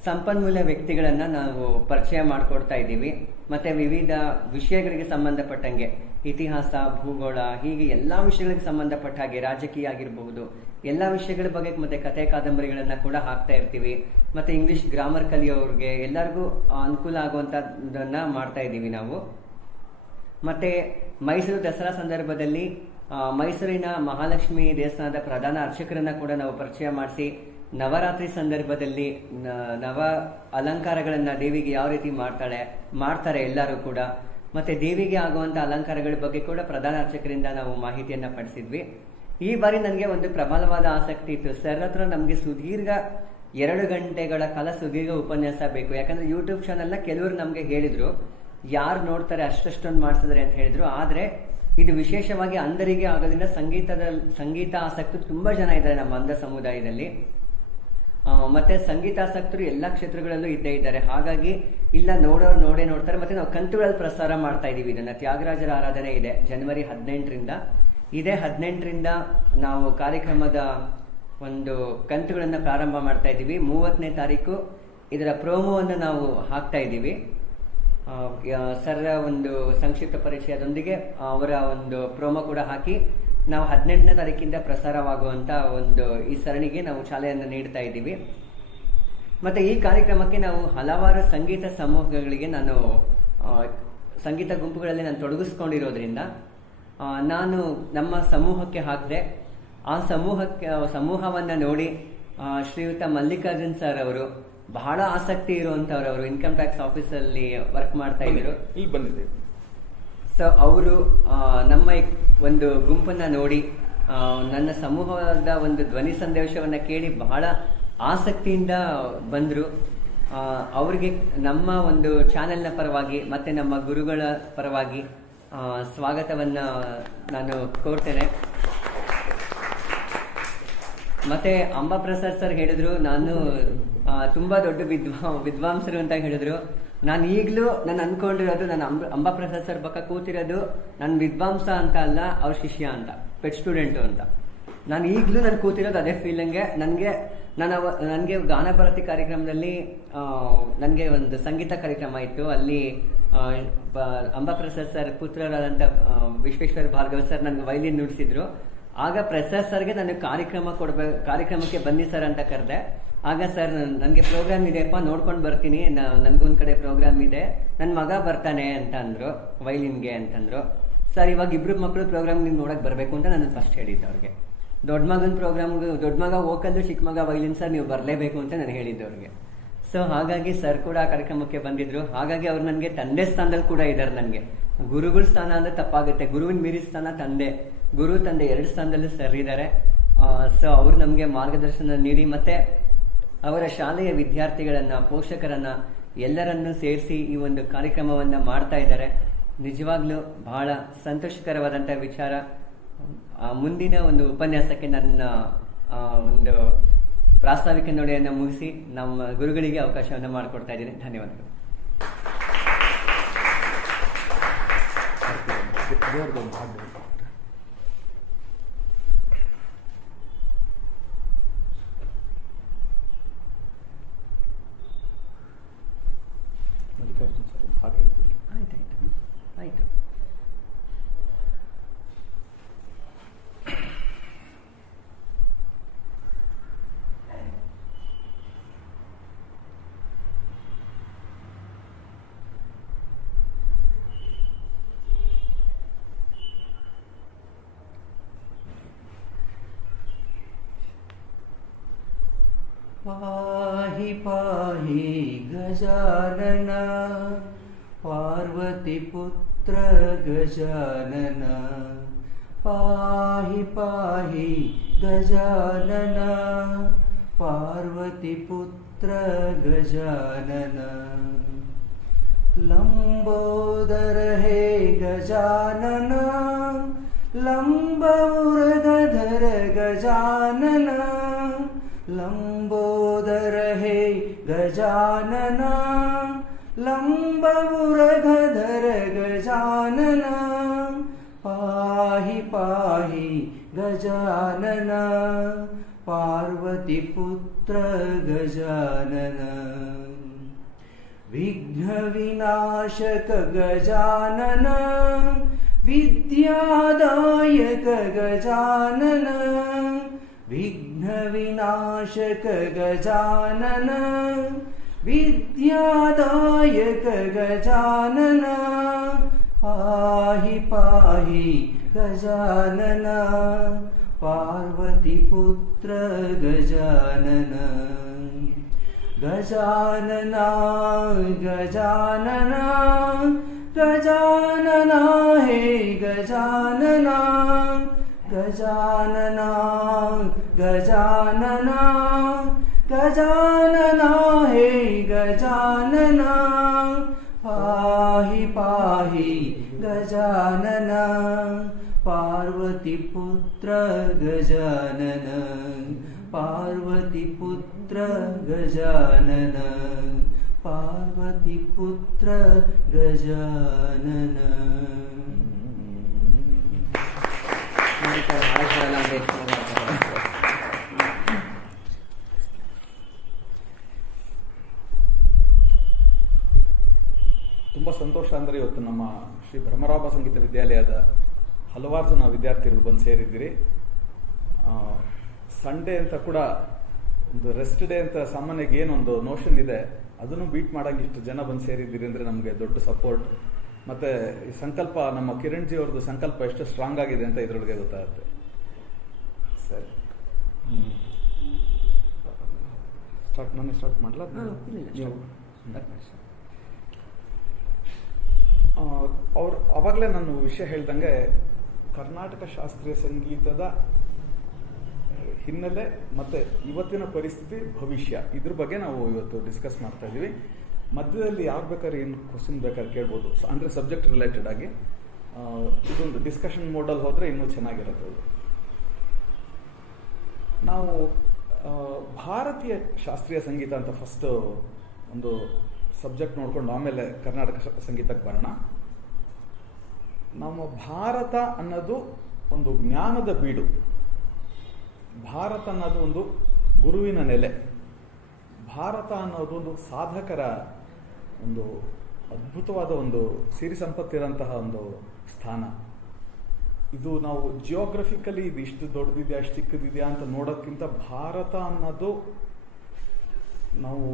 ಸಂಪನ್ಮೂಲ ವ್ಯಕ್ತಿಗಳನ್ನು ನಾವು ಪರಿಚಯ ಮಾಡಿಕೊಡ್ತಾ ಇದ್ದೀವಿ. ಮತ್ತು ವಿವಿಧ ವಿಷಯಗಳಿಗೆ ಸಂಬಂಧಪಟ್ಟಂಗೆ ಇತಿಹಾಸ, ಭೂಗೋಳ, ಹೀಗೆ ಎಲ್ಲ ವಿಷಯಗಳಿಗೆ ಸಂಬಂಧಪಟ್ಟ ಹಾಗೆ ರಾಜಕೀಯ ಆಗಿರಬಹುದು, ಎಲ್ಲ ವಿಷಯಗಳ ಬಗ್ಗೆ ಮತ್ತು ಕಥೆ ಕಾದಂಬರಿಗಳನ್ನು ಕೂಡ ಹಾಕ್ತಾ ಇರ್ತೀವಿ. ಮತ್ತು ಇಂಗ್ಲಿಷ್ ಗ್ರಾಮರ್ ಕಲಿಯೋರಿಗೆ ಎಲ್ಲರಿಗೂ ಅನುಕೂಲ ಆಗುವಂಥದ್ದನ್ನು ಮಾಡ್ತಾ ಇದ್ದೀವಿ ನಾವು. ಮತ್ತು ಮೈಸೂರು ದಸರಾ ಸಂದರ್ಭದಲ್ಲಿ ಮೈಸೂರಿನ ಮಹಾಲಕ್ಷ್ಮಿ ದೇವಸ್ಥಾನದ ಪ್ರಧಾನ ಅರ್ಚಕರನ್ನು ಕೂಡ ನಾವು ಪರಿಚಯ ಮಾಡಿಸಿ, ನವರಾತ್ರಿ ಸಂದರ್ಭದಲ್ಲಿ ನವ ಅಲಂಕಾರಗಳನ್ನು ದೇವಿಗೆ ಯಾವ ರೀತಿ ಮಾಡ್ತಾರೆ ಎಲ್ಲರೂ ಕೂಡ, ಮತ್ತು ದೇವಿಗೆ ಆಗುವಂಥ ಅಲಂಕಾರಗಳ ಬಗ್ಗೆ ಕೂಡ ಪ್ರಧಾನ ಅರ್ಚಕರಿಂದ ನಾವು ಮಾಹಿತಿಯನ್ನು ಪಡಿಸಿದ್ವಿ. ಈ ಬಾರಿ ನನಗೆ ಒಂದು ಪ್ರಬಲವಾದ ಆಸಕ್ತಿ ಇತ್ತು. ಸರ್ ಹತ್ರ ನಮಗೆ ಸುದೀರ್ಘ 2 ಗಂಟೆಗಳ ಕಾಲ ಸುದೀರ್ಘ ಉಪನ್ಯಾಸ ಬೇಕು. ಯಾಕಂದ್ರೆ ಯೂಟ್ಯೂಬ್ ಚಾನಲ್ನ ಕೆಲವರು ನಮಗೆ ಹೇಳಿದ್ರು, ಯಾರು ನೋಡ್ತಾರೆ ಅಷ್ಟೊಂದು ಮಾಡಿಸಿದ್ರೆ ಅಂತ ಹೇಳಿದ್ರು. ಆದರೆ ಇದು ವಿಶೇಷವಾಗಿ ಅಂಧರಿಗೆ ಆಗೋದ್ರಿಂದ ಸಂಗೀತ ಆಸಕ್ತರು ತುಂಬಾ ಜನ ಇದ್ದಾರೆ ನಮ್ಮ ಅಂಧ ಸಮುದಾಯದಲ್ಲಿ. ಮತ್ತೆ ಸಂಗೀತಾಸಕ್ತರು ಎಲ್ಲ ಕ್ಷೇತ್ರಗಳಲ್ಲೂ ಇದ್ದೇ ಇದ್ದಾರೆ. ಹಾಗಾಗಿ ಇಲ್ಲ ನೋಡೋರು ನೋಡ್ತಾರೆ. ಮತ್ತೆ ನಾವು ಕಂತುಗಳಲ್ಲಿ ಪ್ರಸಾರ ಮಾಡ್ತಾ ಇದೀವಿ. ಇದನ್ನ ತ್ಯಾಗರಾಜರ ಆರಾಧನೆ ಇದೆ ಜನವರಿ 18ರಿಂದ. ಇದೇ 18ರಿಂದ ನಾವು ಕಾರ್ಯಕ್ರಮದ ಒಂದು ಕಂತುಗಳನ್ನು ಪ್ರಾರಂಭ ಮಾಡ್ತಾ ಇದ್ದೀವಿ. 30ನೇ ತಾರೀಕು ಇದರ ಪ್ರೋಮೋವನ್ನು ನಾವು ಹಾಕ್ತಾ ಇದ್ದೀವಿ. ಸರ್ ಒಂದು ಸಂಕ್ಷಿಪ್ತ ಪರಿಚಯದೊಂದಿಗೆ ಅವರ ಒಂದು ಪ್ರೋಮೋ ಕೂಡ ಹಾಕಿ ನಾವು 18ನೇ ತಾರೀಕಿಂದ ಪ್ರಸಾರವಾಗುವಂತ ಒಂದು ಈ ಸರಣಿಗೆ ನಾವು ಚಾಲನೆಯನ್ನು ನೀಡ್ತಾ ಇದ್ದೀವಿ. ಮತ್ತೆ ಈ ಕಾರ್ಯಕ್ರಮಕ್ಕೆ ನಾವು ಹಲವಾರು ಸಂಗೀತ ಸಮೂಹಗಳಿಗೆ ನಾನು ಸಂಗೀತ ಗುಂಪುಗಳಲ್ಲಿ ನಾನು ತೊಡಗಿಸ್ಕೊಂಡಿರೋದ್ರಿಂದ ನಾನು ನಮ್ಮ ಸಮೂಹಕ್ಕೆ ಹಾಕಿದೆ. ಆ ಸಮೂಹವನ್ನು ನೋಡಿ ಶ್ರೀಯುತ ಮಲ್ಲಿಕಾರ್ಜುನ್ ಸರ್ ಅವರು ಬಹಳ ಆಸಕ್ತಿ ಇರುವಂತವರು ಇನ್ಕಮ್ ಟ್ಯಾಕ್ಸ್ ಆಫೀಸಲ್ಲಿ ವರ್ಕ್ ಮಾಡ್ತಾ ಇದ್ರು. ಸೊ ಅವರು ನಮ್ಮ ಒಂದು ಗುಂಪನ್ನ ನೋಡಿ ನನ್ನ ಸಮೂಹದ ಒಂದು ಧ್ವನಿ ಸಂದೇಶವನ್ನ ಕೇಳಿ ಬಹಳ ಆಸಕ್ತಿಯಿಂದ ಬಂದರು. ಅವರಿಗೆ ನಮ್ಮ ಒಂದು ಚಾನೆಲ್ನ ಪರವಾಗಿ ಮತ್ತೆ ನಮ್ಮ ಗುರುಗಳ ಪರವಾಗಿ ಸ್ವಾಗತವನ್ನ ನಾನು ಕೋರ್ತೇನೆ. ಮತ್ತೆ ಅಂಬಾ ಪ್ರಸಾದ್ ಸರ್ ಹೇಳಿದ್ರು, ನಾನು ತುಂಬಾ ದೊಡ್ಡ ವಿದ್ವಾಂಸರು ಅಂತ ಹೇಳಿದ್ರು. ನಾನು ಈಗಲೂ ನಾನು ಅನ್ಕೊಂಡಿರೋದು, ನಾನು ಅಂಬಾ ಪ್ರಸಾದ್ ಸರ್ ಪಕ್ಕ ಕೂತಿರೋದು ನನ್ನ ವಿದ್ವಾಂಸ ಅಂತ ಅಲ್ಲ, ಅವ್ರ ಶಿಷ್ಯ ಅಂತ, ಪೆಟ್ ಸ್ಟೂಡೆಂಟು ಅಂತ. ನಾನು ಈಗಲೂ ನಾನು ಕೂತಿರೋದು ಅದೇ ಫೀಲಿಂಗ್ಗೆ. ನನಗೆ ಗಾನ ಭಾರತಿ ಕಾರ್ಯಕ್ರಮದಲ್ಲಿ ನನಗೆ ಒಂದು ಸಂಗೀತ ಕಾರ್ಯಕ್ರಮ ಇತ್ತು. ಅಲ್ಲಿ ಅಂಬಾ ಪ್ರಸಾದ್ ಸರ್ ಪುತ್ರರಾದಂಥ ವಿಶ್ವೇಶ್ವರ ಭಾರ್ಗವ ಸರ್ ನನಗೆ ವೈಲಿನ್ ನುಡಿಸಿದ್ರು. ಆಗ ಪ್ರಸಾದ್ ಸರ್ಗೆ ನನಗೆ ಕಾರ್ಯಕ್ರಮಕ್ಕೆ ಬನ್ನಿ ಸರ್ ಅಂತ ಕರೆದೆ. ಆಗ ಸರ್ ನನಗೆ ಪ್ರೋಗ್ರಾಮ್ ಇದೆಯಪ್ಪ, ನೋಡ್ಕೊಂಡು ಬರ್ತೀನಿ, ನನ್ಗೊಂದ್ ಕಡೆ ಪ್ರೋಗ್ರಾಮ್ ಇದೆ, ನನ್ನ ಮಗ ಬರ್ತಾನೆ ಅಂತ ಅಂದ್ರು, ವೈಲಿನ್ಗೆ ಅಂತಂದ್ರು. ಸರ್ ಇವಾಗ ಇಬ್ರು ಮಕ್ಕಳು ಪ್ರೋಗ್ರಾಮ್ ನೀವು ನೋಡಕ್ ಬರ್ಬೇಕು ಅಂತ ನಾನು ಫಸ್ಟ್ ಹೇಳಿದ್ದೆ ಅವ್ರಿಗೆ. ದೊಡ್ಡ ಮಗನ ಪ್ರೋಗ್ರಾಮ್ಗೆ, ದೊಡ್ಡ ಮಗ ವೋಕಲ್ಲು, ಚಿಕ್ಕ ಮಗ ವೈಲಿನ್, ಸರ್ ನೀವು ಬರಲೇಬೇಕು ಅಂತ ನಾನು ಹೇಳಿದ್ದೆ ಅವ್ರಿಗೆ. ಸೊ ಹಾಗಾಗಿ ಸರ್ ಕೂಡ ಆ ಕಾರ್ಯಕ್ರಮಕ್ಕೆ ಬಂದಿದ್ರು. ಹಾಗಾಗಿ ಅವ್ರು ನನಗೆ ತಂದೆ ಸ್ಥಾನದಲ್ಲಿ ಕೂಡ ಇದ್ದಾರೆ. ನನಗೆ ಗುರುಗಳ ಸ್ಥಾನ ಅಂದ್ರೆ ತಪ್ಪಾಗುತ್ತೆ, ಗುರುವಿನ ಮೀರಿ ಸ್ಥಾನ ತಂದೆ, ಗುರು ತಂದೆ 2 ಸ್ಥಾನದಲ್ಲೂ ಸರ್ ಇದ್ದಾರೆ. ಸೊ ಅವರು ನಮಗೆ ಮಾರ್ಗದರ್ಶನ ನೀಡಿ ಮತ್ತೆ ಅವರ ಶಾಲೆಯ ವಿದ್ಯಾರ್ಥಿಗಳನ್ನ, ಪೋಷಕರನ್ನ ಎಲ್ಲರನ್ನೂ ಸೇರಿಸಿ ಈ ಒಂದು ಕಾರ್ಯಕ್ರಮವನ್ನ ಮಾಡ್ತಾ ಇದ್ದಾರೆ. ನಿಜವಾಗ್ಲೂ ಬಹಳ ಸಂತೋಷಕರವಾದಂಥ ವಿಚಾರ. ಮುಂದಿನ ಒಂದು ಉಪನ್ಯಾಸಕ್ಕೆ ನನ್ನ ಒಂದು ಪ್ರಾಸ್ತಾವಿಕ ನುಡಿಯನ್ನು ಮುಗಿಸಿ ನಮ್ಮ ಗುರುಗಳಿಗೆ ಅವಕಾಶವನ್ನು ಮಾಡಿಕೊಡ್ತಾ ಇದ್ದೀನಿ. ಧನ್ಯವಾದಗಳು. ಆಯ್ತು. पाहि पाहि गजानन पार्वतीपुत्र गजानन पाहि पाहि गजानन पार्वतीपुत्र गजानन लंबोदर हे गजानन लंबोदर गजानन लंबोदर हे गजानन लंबोदर गजानन पाहि पाहि गजानन पार्वतीपुत्र गजानन विघ्न विनाशक गजानन विद्यादायक गजानन विघ्न विनाशक गजानन विद्यादायक गजानन पाहि पाहि गजानन पार्वतीपुत्र गजानन गजानना गजानना गजानना हे गजानना गजानना गजानना गजानना हे गजानना पाहि पाहि गजानना पार्वतीपुत्र गजानन पार्वतीपुत्र गजानन पार्वतीपुत्र गजानन. ತುಂಬ ಸಂತೋಷ ಅಂದರೆ ಇವತ್ತು ನಮ್ಮ ಶ್ರೀ ಭ್ರಮರಾಂಬ ಸಂಗೀತ ವಿದ್ಯಾಲಯದ ಹಲವಾರು ಜನ ವಿದ್ಯಾರ್ಥಿಗಳು ಬಂದು ಸೇರಿದ್ದೀರಿ. ಸಂಡೇ ಅಂತ ಕೂಡ ಒಂದು ರೆಸ್ಟ್ ಡೇ ಅಂತ ಸಾಮಾನ್ಯವಾಗಿ ಏನೊಂದು ನೋಷನ್ ಇದೆ, ಅದನ್ನು ಬೀಟ್ ಮಾಡೋಂಗೆ ಇಷ್ಟು ಜನ ಬಂದು ಸೇರಿದ್ದೀರಿ ಅಂದರೆ ನಮಗೆ ದೊಡ್ಡ ಸಪೋರ್ಟ್. ಮತ್ತು ಈ ಸಂಕಲ್ಪ, ನಮ್ಮ ಕಿರಣ್ ಜಿ ಅವ್ರದ್ದು ಸಂಕಲ್ಪ ಎಷ್ಟು ಸ್ಟ್ರಾಂಗ್ ಆಗಿದೆ ಅಂತ ಇದರೊಳಗೆ ಗೊತ್ತಾಗುತ್ತೆ. ಸರಿ, ಸ್ಟಾರ್ಟ್ ಮಾಡಲ? ಅವ್ರು ಅವಾಗಲೇ ನಾನು ವಿಷಯ ಹೇಳ್ದಂಗೆ ಕರ್ನಾಟಕ ಶಾಸ್ತ್ರೀಯ ಸಂಗೀತದ ಹಿನ್ನೆಲೆ ಮತ್ತು ಇವತ್ತಿನ ಪರಿಸ್ಥಿತಿ, ಭವಿಷ್ಯ, ಇದ್ರ ಬಗ್ಗೆ ನಾವು ಇವತ್ತು ಡಿಸ್ಕಸ್ ಮಾಡ್ತಾ ಇದ್ದೀವಿ. ಮಧ್ಯದಲ್ಲಿ ಯಾರು ಬೇಕಾದ್ರೆ ಏನು ಕ್ವಶನ್ ಬೇಕಾದ್ರೆ ಕೇಳ್ಬೋದು, ಅಂದರೆ ಸಬ್ಜೆಕ್ಟ್ ರಿಲೇಟೆಡ್ ಆಗಿ. ಇದೊಂದು ಡಿಸ್ಕಷನ್ ಮೋಡಲ್ಲಿ ಹೋದರೆ ಇನ್ನೂ ಚೆನ್ನಾಗಿರುತ್ತೆ. ನಾವು ಭಾರತೀಯ ಶಾಸ್ತ್ರೀಯ ಸಂಗೀತ ಅಂತ ಫಸ್ಟ್ ಒಂದು ಸಬ್ಜೆಕ್ಟ್ ನೋಡ್ಕೊಂಡು ಆಮೇಲೆ ಕರ್ನಾಟಕ ಸಂಗೀತಕ್ಕೆ ಬರೋಣ. ನಮ್ಮ ಭಾರತ ಅನ್ನೋದು ಒಂದು ಜ್ಞಾನದ ಬೀಡು, ಭಾರತ ಅನ್ನೋದು ಒಂದು ಗುರುವಿನ ನೆಲೆ, ಭಾರತ ಅನ್ನೋದು ಒಂದು ಸಾಧಕರ ಒಂದು ಅದ್ಭುತವಾದ ಒಂದು ಸಿರಿ ಸಂಪತ್ತಿರೋಂತಹ ಒಂದು ಸ್ಥಾನ. ಇದು ನಾವು ಜಿಯೋಗ್ರಫಿಕಲಿ ಇದು ಇಷ್ಟು ದೊಡ್ಡದಿದೆಯಾ ಅಷ್ಟು ಚಿಕ್ಕದಿದೆಯಾ ಅಂತ ನೋಡೋಕ್ಕಿಂತ ಭಾರತ ಅನ್ನೋದು ನಾವು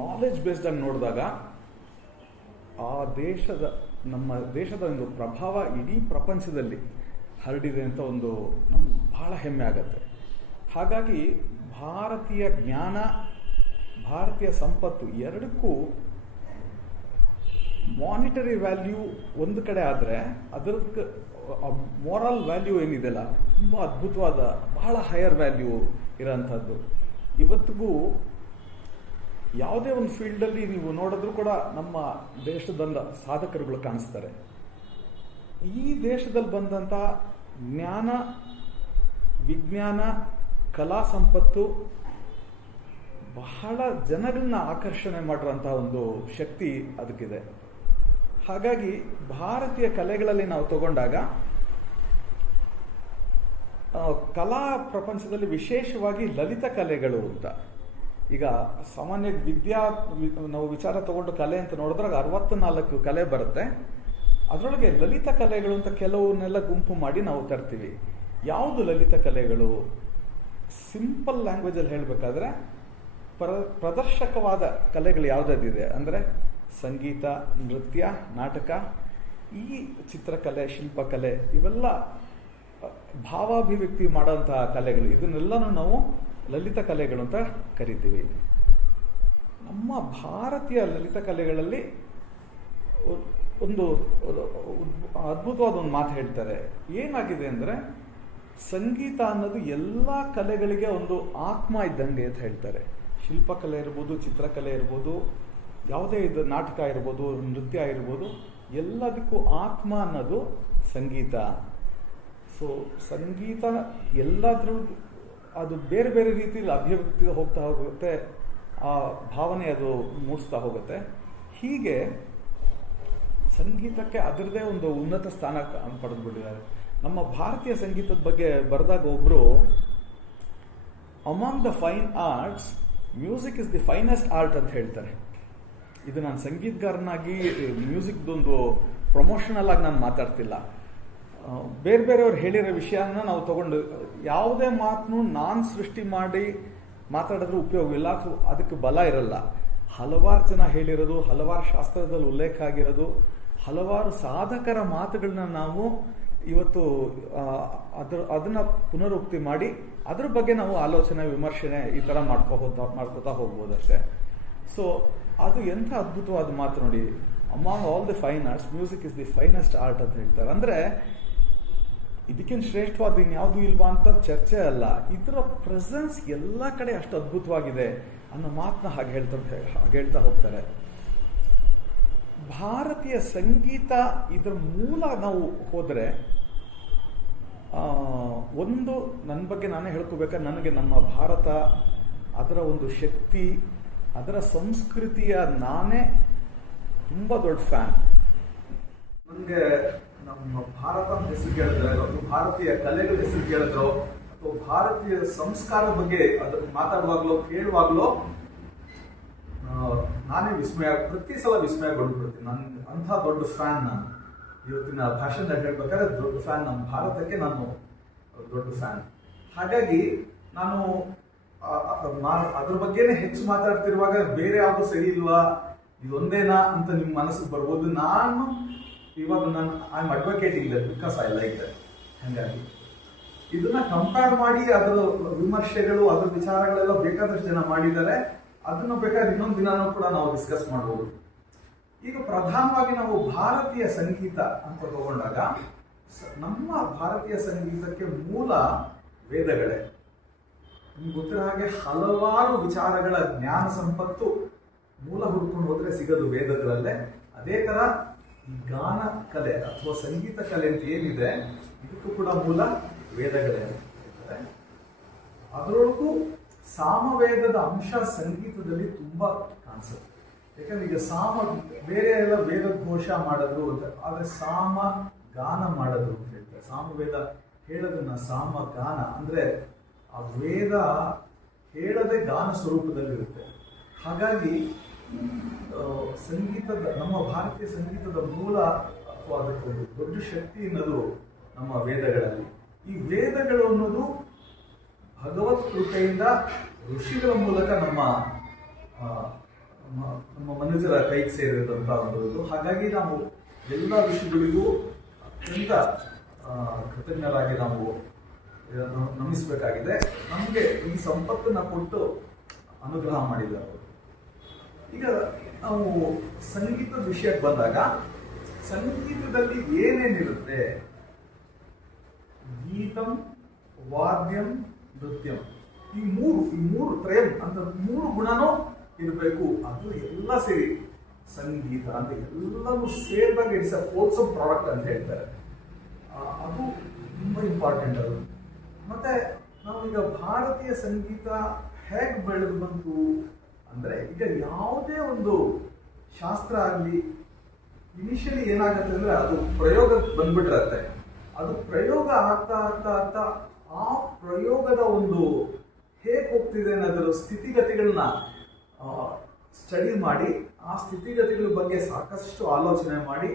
ನಾಲೆಜ್ ಬೇಸ್ಡ್ ಆಗಿ ನೋಡಿದಾಗ ಆ ದೇಶದ, ನಮ್ಮ ದೇಶದ ಒಂದು ಪ್ರಭಾವ ಇಡೀ ಪ್ರಪಂಚದಲ್ಲಿ ಹರಡಿದೆ ಅಂತ ಒಂದು ನಮ್ಗೆ ಬಹಳ ಹೆಮ್ಮೆ ಆಗತ್ತೆ. ಹಾಗಾಗಿ ಭಾರತೀಯ ಜ್ಞಾನ, ಭಾರತೀಯ ಸಂಪತ್ತು ಎರಡಕ್ಕೂ ಮಾನಿಟರಿ ವ್ಯಾಲ್ಯೂ ಒಂದು ಕಡೆ ಆದರೆ ಅದಕ್ಕೆ ಮೊರಲ್ ವ್ಯಾಲ್ಯೂ ಏನಿದೆಯಲ್ಲ ತುಂಬ ಅದ್ಭುತವಾದ, ಬಹಳ ಹೈಯರ್ ವ್ಯಾಲ್ಯೂ ಇರೋಂಥದ್ದು. ಇವತ್ತಿಗೂ ಯಾವುದೇ ಒಂದು ಫೀಲ್ಡಲ್ಲಿ ನೀವು ನೋಡಿದ್ರೂ ಕೂಡ ನಮ್ಮ ದೇಶದ ಸಾಧಕರುಗಳು ಕಾಣಿಸ್ತಾರೆ. ಈ ದೇಶದಲ್ಲಿ ಬಂದಂಥ ಜ್ಞಾನ, ವಿಜ್ಞಾನ, ಕಲಾ ಸಂಪತ್ತು ಬಹಳ ಜನಗಳನ್ನ ಆಕರ್ಷಣೆ ಮಾಡಿರೋಂತಹ ಒಂದು ಶಕ್ತಿ ಅದಕ್ಕಿದೆ. ಹಾಗಾಗಿ ಭಾರತೀಯ ಕಲೆಗಳಲ್ಲಿ ನಾವು ತಗೊಂಡಾಗ ಕಲಾ ಪ್ರಪಂಚದಲ್ಲಿ ವಿಶೇಷವಾಗಿ ಲಲಿತ ಕಲೆಗಳು ಅಂತ, ಈಗ ಸಾಮಾನ್ಯ ನಾವು ವಿಚಾರ ತಗೊಂಡು ಕಲೆ ಅಂತ ನೋಡಿದ್ರಾಗ 64 ಕಲೆ ಬರುತ್ತೆ. ಅದರೊಳಗೆ ಲಲಿತ ಕಲೆಗಳು ಅಂತ ಕೆಲವನ್ನೆಲ್ಲ ಗುಂಪು ಮಾಡಿ ನಾವು ತರ್ತೀವಿ. ಯಾವುದು ಲಲಿತ ಕಲೆಗಳು? ಸಿಂಪಲ್ ಲ್ಯಾಂಗ್ವೇಜಲ್ಲಿ ಹೇಳಬೇಕಾದ್ರೆ ಪ್ರದರ್ಶಕವಾದ ಕಲೆಗಳು ಯಾವುದಿದೆ ಅಂದರೆ ಸಂಗೀತ, ನೃತ್ಯ, ನಾಟಕ, ಈ ಚಿತ್ರಕಲೆ, ಶಿಲ್ಪಕಲೆ, ಇವೆಲ್ಲ ಭಾವಾಭಿವ್ಯಕ್ತಿ ಮಾಡೋಂತಹ ಕಲೆಗಳು. ಇದನ್ನೆಲ್ಲನೂ ನಾವು ಲಲಿತ ಕಲೆಗಳು ಅಂತ ಕರಿತೀವಿ. ನಮ್ಮ ಭಾರತೀಯ ಲಲಿತ ಕಲೆಗಳಲ್ಲಿ ಒಂದು ಅದ್ಭುತವಾದ ಒಂದು ಮಾತು ಹೇಳ್ತಾರೆ. ಏನಾಗಿದೆ ಅಂದರೆ ಸಂಗೀತ ಅನ್ನೋದು ಎಲ್ಲ ಕಲೆಗಳಿಗೆ ಒಂದು ಆತ್ಮ ಇದ್ದಂಗೆ ಅಂತ ಹೇಳ್ತಾರೆ. ಶಿಲ್ಪಕಲೆ ಇರ್ಬೋದು, ಚಿತ್ರಕಲೆ ಇರ್ಬೋದು, ಯಾವುದೇ ಇದು ನಾಟಕ ಇರ್ಬೋದು, ನೃತ್ಯ ಇರ್ಬೋದು, ಎಲ್ಲದಕ್ಕೂ ಆತ್ಮ ಅನ್ನೋದು ಸಂಗೀತ. ಸೊ ಸಂಗೀತ ಎಲ್ಲಾದ್ರೂ ಅದು ಬೇರೆ ಬೇರೆ ರೀತಿಯಲ್ಲಿ ಅಭಿವ್ಯಕ್ತಿ ಹೋಗ್ತಾ ಹೋಗುತ್ತೆ, ಆ ಭಾವನೆ ಅದು ಮೂಡಿಸ್ತಾ ಹೋಗುತ್ತೆ. ಹೀಗೆ ಸಂಗೀತಕ್ಕೆ ಅದರದೇ ಒಂದು ಉನ್ನತ ಸ್ಥಾನ ಪಡೆದುಬಿಟ್ಟಿದ್ದಾರೆ. ನಮ್ಮ ಭಾರತೀಯ ಸಂಗೀತದ ಬಗ್ಗೆ ಬರೆದಾಗ ಒಬ್ಬರು, among the fine arts music is the finest art ಅಂತ ಹೇಳ್ತಾರೆ. ಇದು ನಾನು ಸಂಗೀತಗಾರನಾಗಿ ಮ್ಯೂಸಿಕ್ದೊಂದು ಪ್ರಮೋಷನಲ್ ಆಗಿ ನಾನು ಮಾತಾಡ್ತಿಲ್ಲ. ಬೇರೆ ಬೇರೆಯವ್ರು ಹೇಳಿರೋ ವಿಷಯನ ನಾವು ತಗೊಂಡು ಯಾವುದೇ ಮಾತನ್ನು ನಾನು ಸೃಷ್ಟಿ ಮಾಡಿ ಮಾತಾಡಿದ್ರೂ ಉಪಯೋಗವಿಲ್ಲ, ಅದಕ್ಕೆ ಬಲ ಇರಲ್ಲ. ಹಲವಾರು ಜನ ಹೇಳಿರೋದು, ಹಲವಾರು ಶಾಸ್ತ್ರದಲ್ಲಿ ಉಲ್ಲೇಖ ಆಗಿರೋದು, ಹಲವಾರು ಸಾಧಕರ ಮಾತುಗಳನ್ನ ನಾವು ಇವತ್ತು ಅದನ್ನ ಪುನರುಕ್ತಿ ಮಾಡಿ ಅದ್ರ ಬಗ್ಗೆ ನಾವು ಆಲೋಚನೆ, ವಿಮರ್ಶನೆ ಈ ಥರ ಮಾಡ್ಕೋತಾ ಹೋಗ್ಬೋದಷ್ಟೇ. ಸೊ ಅದು ಎಂಥ ಅದ್ಭುತವಾದ ಮಾತು ನೋಡಿ. Among all the fine arts music is the finest art ಅಂತ ಹೇಳ್ತಾರೆ. ಅಂದರೆ ಇದಕ್ಕಿಂತ ಶ್ರೇಷ್ಠವಾದ ಇನ್ಯಾವುದೂ ಇಲ್ವಾ ಅಂತ ಚರ್ಚೆ ಅಲ್ಲ, ಇದರ ಪ್ರೆಸೆನ್ಸ್ ಎಲ್ಲ ಕಡೆ ಅಷ್ಟು ಅದ್ಭುತವಾಗಿದೆ ಅನ್ನೋ ಮಾತನ್ನ ಹಾಗೆ ಹೇಳ್ತಾ ಹೋಗ್ತಾರೆ. ಭಾರತೀಯ ಸಂಗೀತ ಇದರ ಮೂಲ ನಾವು ಹೋದರೆ ಒಂದು ನನ್ನ ಬಗ್ಗೆ ನಾನೇ ಹೇಳ್ಕೋಬೇಕಾದ್ರೆ ನನಗೆ ನಮ್ಮ ಭಾರತ, ಅದರ ಒಂದು ಶಕ್ತಿ, ಅದರ ಸಂಸ್ಕೃತಿಯ ನಾನೇ ತುಂಬ ದೊಡ್ಡ ಫ್ಯಾನ್. ನನಗೆ ನಮ್ಮ ಭಾರತ ಹೆಸರು ಕೇಳಿದ್ರೆ, ಭಾರತೀಯ ಕಲೆಗಳ ಹೆಸರು ಕೇಳಿದ್ರು, ಅಥವಾ ಭಾರತೀಯ ಸಂಸ್ಕಾರ ಬಗ್ಗೆ ಅದನ್ನು ಮಾತಾಡುವಾಗಲೋ ಕೇಳುವಾಗಲೋ ನಾನೇ ಪ್ರತಿ ಸಲ ವಿಸ್ಮಯಗೊಂಡ್ಬಿಡ್ತೀನಿ. ನನ್ಗೆ ಅಂಥ ದೊಡ್ಡ ಫ್ಯಾನ್ ನಾನು. ಇವತ್ತಿನ ಭಾಷಣದಲ್ಲಿ ಹೇಳ್ಬೇಕಾದ್ರೆ ದೊಡ್ಡ ಫ್ಯಾನ್, ನಮ್ಮ ಭಾರತಕ್ಕೆ ನಾನು ದೊಡ್ಡ ಫ್ಯಾನ್. ಹಾಗಾಗಿ ನಾನು ಅದ್ರ ಬಗ್ಗೆನೇ ಹೆಚ್ಚು ಮಾತಾಡ್ತಿರುವಾಗ ಬೇರೆ ಯಾವುದು ಸರಿ ಇಲ್ವಾ, ಇದೊಂದೇನಾ ಅಂತ ನಿಮ್ಮ ಮನಸ್ಸಿಗೆ ಬರ್ಬೋದು. ನಾನು ಇವಾಗ I am advocating that because I like that. ಹಾಗಾಗಿ ಇದನ್ನ ಕಂಪೇರ್ ಮಾಡಿ ಅದರ ವಿಮರ್ಶೆಗಳು, ಅದರ ವಿಚಾರಗಳೆಲ್ಲ ಬೇಕಾದಷ್ಟು ಜನ ಮಾಡಿದ್ದಾರೆ. ಅದನ್ನು ಬೇಕಾದ್ರೆ ಇನ್ನೊಂದು ದಿನಾನೂ ಕೂಡ ನಾವು ಡಿಸ್ಕಸ್ ಮಾಡ್ಬೋದು. ಈಗ ಪ್ರಧಾನವಾಗಿ ನಾವು ಭಾರತೀಯ ಸಂಗೀತ ಅಂತ ತಗೊಂಡಾಗ ನಮ್ಮ ಭಾರತೀಯ ಸಂಗೀತಕ್ಕೆ ಮೂಲ ವೇದಗಳೇ. ನಿಮ್ಗೆ ಗೊತ್ತಿರೋ ಹಾಗೆ ಹಲವಾರು ವಿಚಾರಗಳ ಜ್ಞಾನ ಸಂಪತ್ತು ಮೂಲ ಹುಡ್ಕೊಂಡು ಹೋದ್ರೆ ಸಿಗೋದು ವೇದಗಳಲ್ಲೇ. ಅದೇ ತರ ಈ ಗಾನ ಕಲೆ ಅಥವಾ ಸಂಗೀತ ಕಲೆ ಅಂತ ಏನಿದೆ, ಇದಕ್ಕೂ ಕೂಡ ಮೂಲ ವೇದಗಳೇ ಅಂತ ಹೇಳ್ತಾರೆ. ಅದರೊಳಗೂ ಸಾಮವೇದದ ಅಂಶ ಸಂಗೀತದಲ್ಲಿ ತುಂಬಾ ಕಾಣಿಸುತ್ತೆ. ಯಾಕಂದ್ರೆ ಈಗ ಬೇರೆ ಎಲ್ಲ ವೇದ ಘೋಷ ಮಾಡೋದು ಅಂತ, ಆದ್ರೆ ಸಾಮ ಗಾನ ಮಾಡೋದು ಅಂತ ಹೇಳ್ತಾರೆ. ಸಾಮವೇದ ಹೇಳೋದನ್ನ ಸಾಮ ಗಾನ ಅಂದ್ರೆ ಆ ವೇದ ಹೇಳದೆ ಗಾನ ಸ್ವರೂಪದಲ್ಲಿರುತ್ತೆ. ಹಾಗಾಗಿ ಸಂಗೀತದ, ನಮ್ಮ ಭಾರತೀಯ ಸಂಗೀತದ ಮೂಲ ಅಥವಾ ಅದಕ್ಕೊಂದು ದೊಡ್ಡ ಶಕ್ತಿ ಅನ್ನೋದು ನಮ್ಮ ವೇದಗಳಲ್ಲಿ. ಈ ವೇದಗಳು ಅನ್ನೋದು ಭಗವತ್ ಕೃಪೆಯಿಂದ ಋಷಿಗಳ ಮೂಲಕ ನಮ್ಮ ಮನುಷ್ಯರ ಕೈಗೆ ಸೇರಿದಂತಹ ಒಂದು. ಹಾಗಾಗಿ ನಾವು ಎಲ್ಲ ಋಷಿಗಳಿಗೂ ಅತ್ಯಂತ ಕೃತಜ್ಞರಾಗಿ ನಾವು ನಮಿಸಬೇಕಾಗಿದೆ. ನಮಗೆ ಈ ಸಂಪತ್ತನ್ನ ಕೊಟ್ಟು ಅನುಗ್ರಹ ಮಾಡಿದ್ದಾರೆ. ಈಗ ನಾವು ಸಂಗೀತದ ವಿಷಯಕ್ಕೆ ಬಂದಾಗ, ಸಂಗೀತದಲ್ಲಿ ಏನೇನಿರುತ್ತೆ? ಗೀತಂ, ವಾದ್ಯಂ, ನೃತ್ಯಂ, ಈ ಮೂರು ತ್ರಯಂ ಅಂತ ಮೂರು ಗುಣನೂ ಇರಬೇಕು. ಅದು ಎಲ್ಲ ಸೇರಿ ಸಂಗೀತ ಅಂತ ಎಲ್ಲವೂ ಸೇರಿದಾಗ ಇಟ್ಸ್ ಅ ಹೋಲ್ಸಮ್ ಪ್ರಾಡಕ್ಟ್ ಅಂತ ಹೇಳ್ತಾರೆ. ಅದು ತುಂಬ ಇಂಪಾರ್ಟೆಂಟ್. ಅದು ಮತ್ತೆ ನಾವೀಗ ಭಾರತೀಯ ಸಂಗೀತ ಹೇಗೆ ಬೆಳೆದು ಬಂತು ಅಂದರೆ, ಈಗ ಯಾವುದೇ ಒಂದು ಶಾಸ್ತ್ರ ಆಗಲಿ ಇನಿಷಿಯಲಿ ಏನಾಗುತ್ತೆ ಅಂದರೆ ಅದು ಪ್ರಯೋಗ ಬಂದ್ಬಿಟ್ಟಿರತ್ತೆ. ಅದು ಪ್ರಯೋಗ ಆಗ್ತಾ ಆಗ್ತಾ ಆಗ್ತಾ ಆ ಪ್ರಯೋಗದ ಒಂದು ಹೇಗೆ ಹೋಗ್ತಿದೆ ಅನ್ನೋದ್ರ ಸ್ಥಿತಿಗತಿಗಳನ್ನ ಸ್ಟಡಿ ಮಾಡಿ, ಆ ಸ್ಥಿತಿಗತಿಗಳ ಬಗ್ಗೆ ಸಾಕಷ್ಟು ಆಲೋಚನೆ ಮಾಡಿ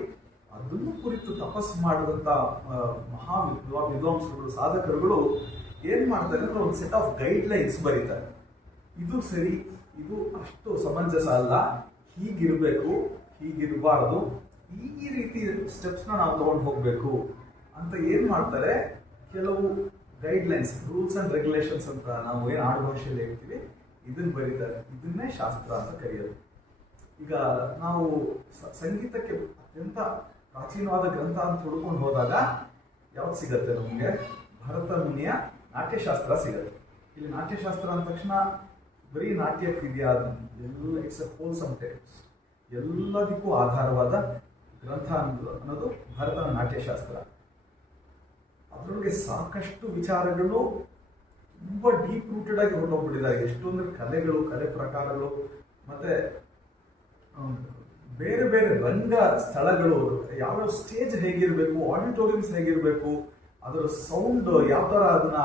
ಅದನ್ನು ಕುರಿತು ತಪಸ್ಸು ಮಾಡಿದಂಥ ವಿದ್ವಾಂಸರುಗಳು, ಸಾಧಕರುಗಳು ಏನು ಮಾಡ್ತಾರೆ ಅಂದರೆ ಒಂದು ಸೆಟ್ ಆಫ್ ಗೈಡ್ಲೈನ್ಸ್ ಬರೀತಾರೆ. ಇದು ಸರಿ, ಇದು ಅಷ್ಟು ಸಮಂಜಸ ಅಲ್ಲ, ಹೀಗಿರಬೇಕು, ಹೀಗಿರಬಾರ್ದು, ಈ ರೀತಿ ಸ್ಟೆಪ್ಸ್ನ ನಾವು ತೊಗೊಂಡು ಹೋಗಬೇಕು ಅಂತ ಏನು ಮಾಡ್ತಾರೆ, ಕೆಲವು ಗೈಡ್ಲೈನ್ಸ್, ರೂಲ್ಸ್ ಆ್ಯಂಡ್ ರೆಗ್ಯುಲೇಷನ್ಸ್ ಅಂತ ನಾವು ಏನು ಆಡು ಭಾಷೆಯಲ್ಲಿ ಹೇಳ್ತೀವಿ, ಇದನ್ನು ಬರೀತಾರೆ. ಇದನ್ನೇ ಶಾಸ್ತ್ರ ಅಂತ ಕರೆಯೋದು. ಈಗ ನಾವು ಸಂಗೀತಕ್ಕೆ ಅತ್ಯಂತ ಪ್ರಾಚೀನವಾದ ಗ್ರಂಥ ಅಂತ ಹುಡ್ಕೊಂಡು ಹೋದಾಗ ಯಾವ್ದು ಸಿಗತ್ತೆ ನಮಗೆ? ಭರತ ಮುನಿಯ ನಾಟ್ಯಶಾಸ್ತ್ರ ಸಿಗತ್ತೆ. ಇಲ್ಲಿ ನಾಟ್ಯಶಾಸ್ತ್ರ ಅಂದ ತಕ್ಷಣ ಬರೀ ನಾಟ್ಯಕ್ಕಿದೆಯಾ? ಎಲ್ಲ ಇಟ್ಸ್ ಎ ಹೋಲ್ಸಮ್ ಟೆಕ್ಸ್ಟ್, ಎಲ್ಲದಕ್ಕೂ ಆಧಾರವಾದ ಗ್ರಂಥ ಅನ್ನೋದು ಭರತನ ನಾಟ್ಯಶಾಸ್ತ್ರ. ಅದರೊಳಗೆ ಸಾಕಷ್ಟು ವಿಚಾರಗಳು ತುಂಬ ಡೀಪ್ ರೂಟೆಡ್ ಆಗಿ ಹೊರಟೋಗ್ಬಿಟ್ಟಿದ್ದಾರೆ. ಎಷ್ಟು ಅಂದ್ರೆ ಕಲೆಗಳು, ಕಲೆ ಪ್ರಕಾರಗಳು, ಮತ್ತೆ ಬೇರೆ ಬೇರೆ ರಂಗ ಸ್ಥಳಗಳು, ಯಾವ್ಯಾವ ಸ್ಟೇಜ್ ಹೇಗಿರಬೇಕು, ಆಡಿಟೋರಿಯಮ್ಸ್ ಹೇಗಿರಬೇಕು, ಅದರ ಸೌಂಡ್ ಯಾವ ಥರ ಅದನ್ನ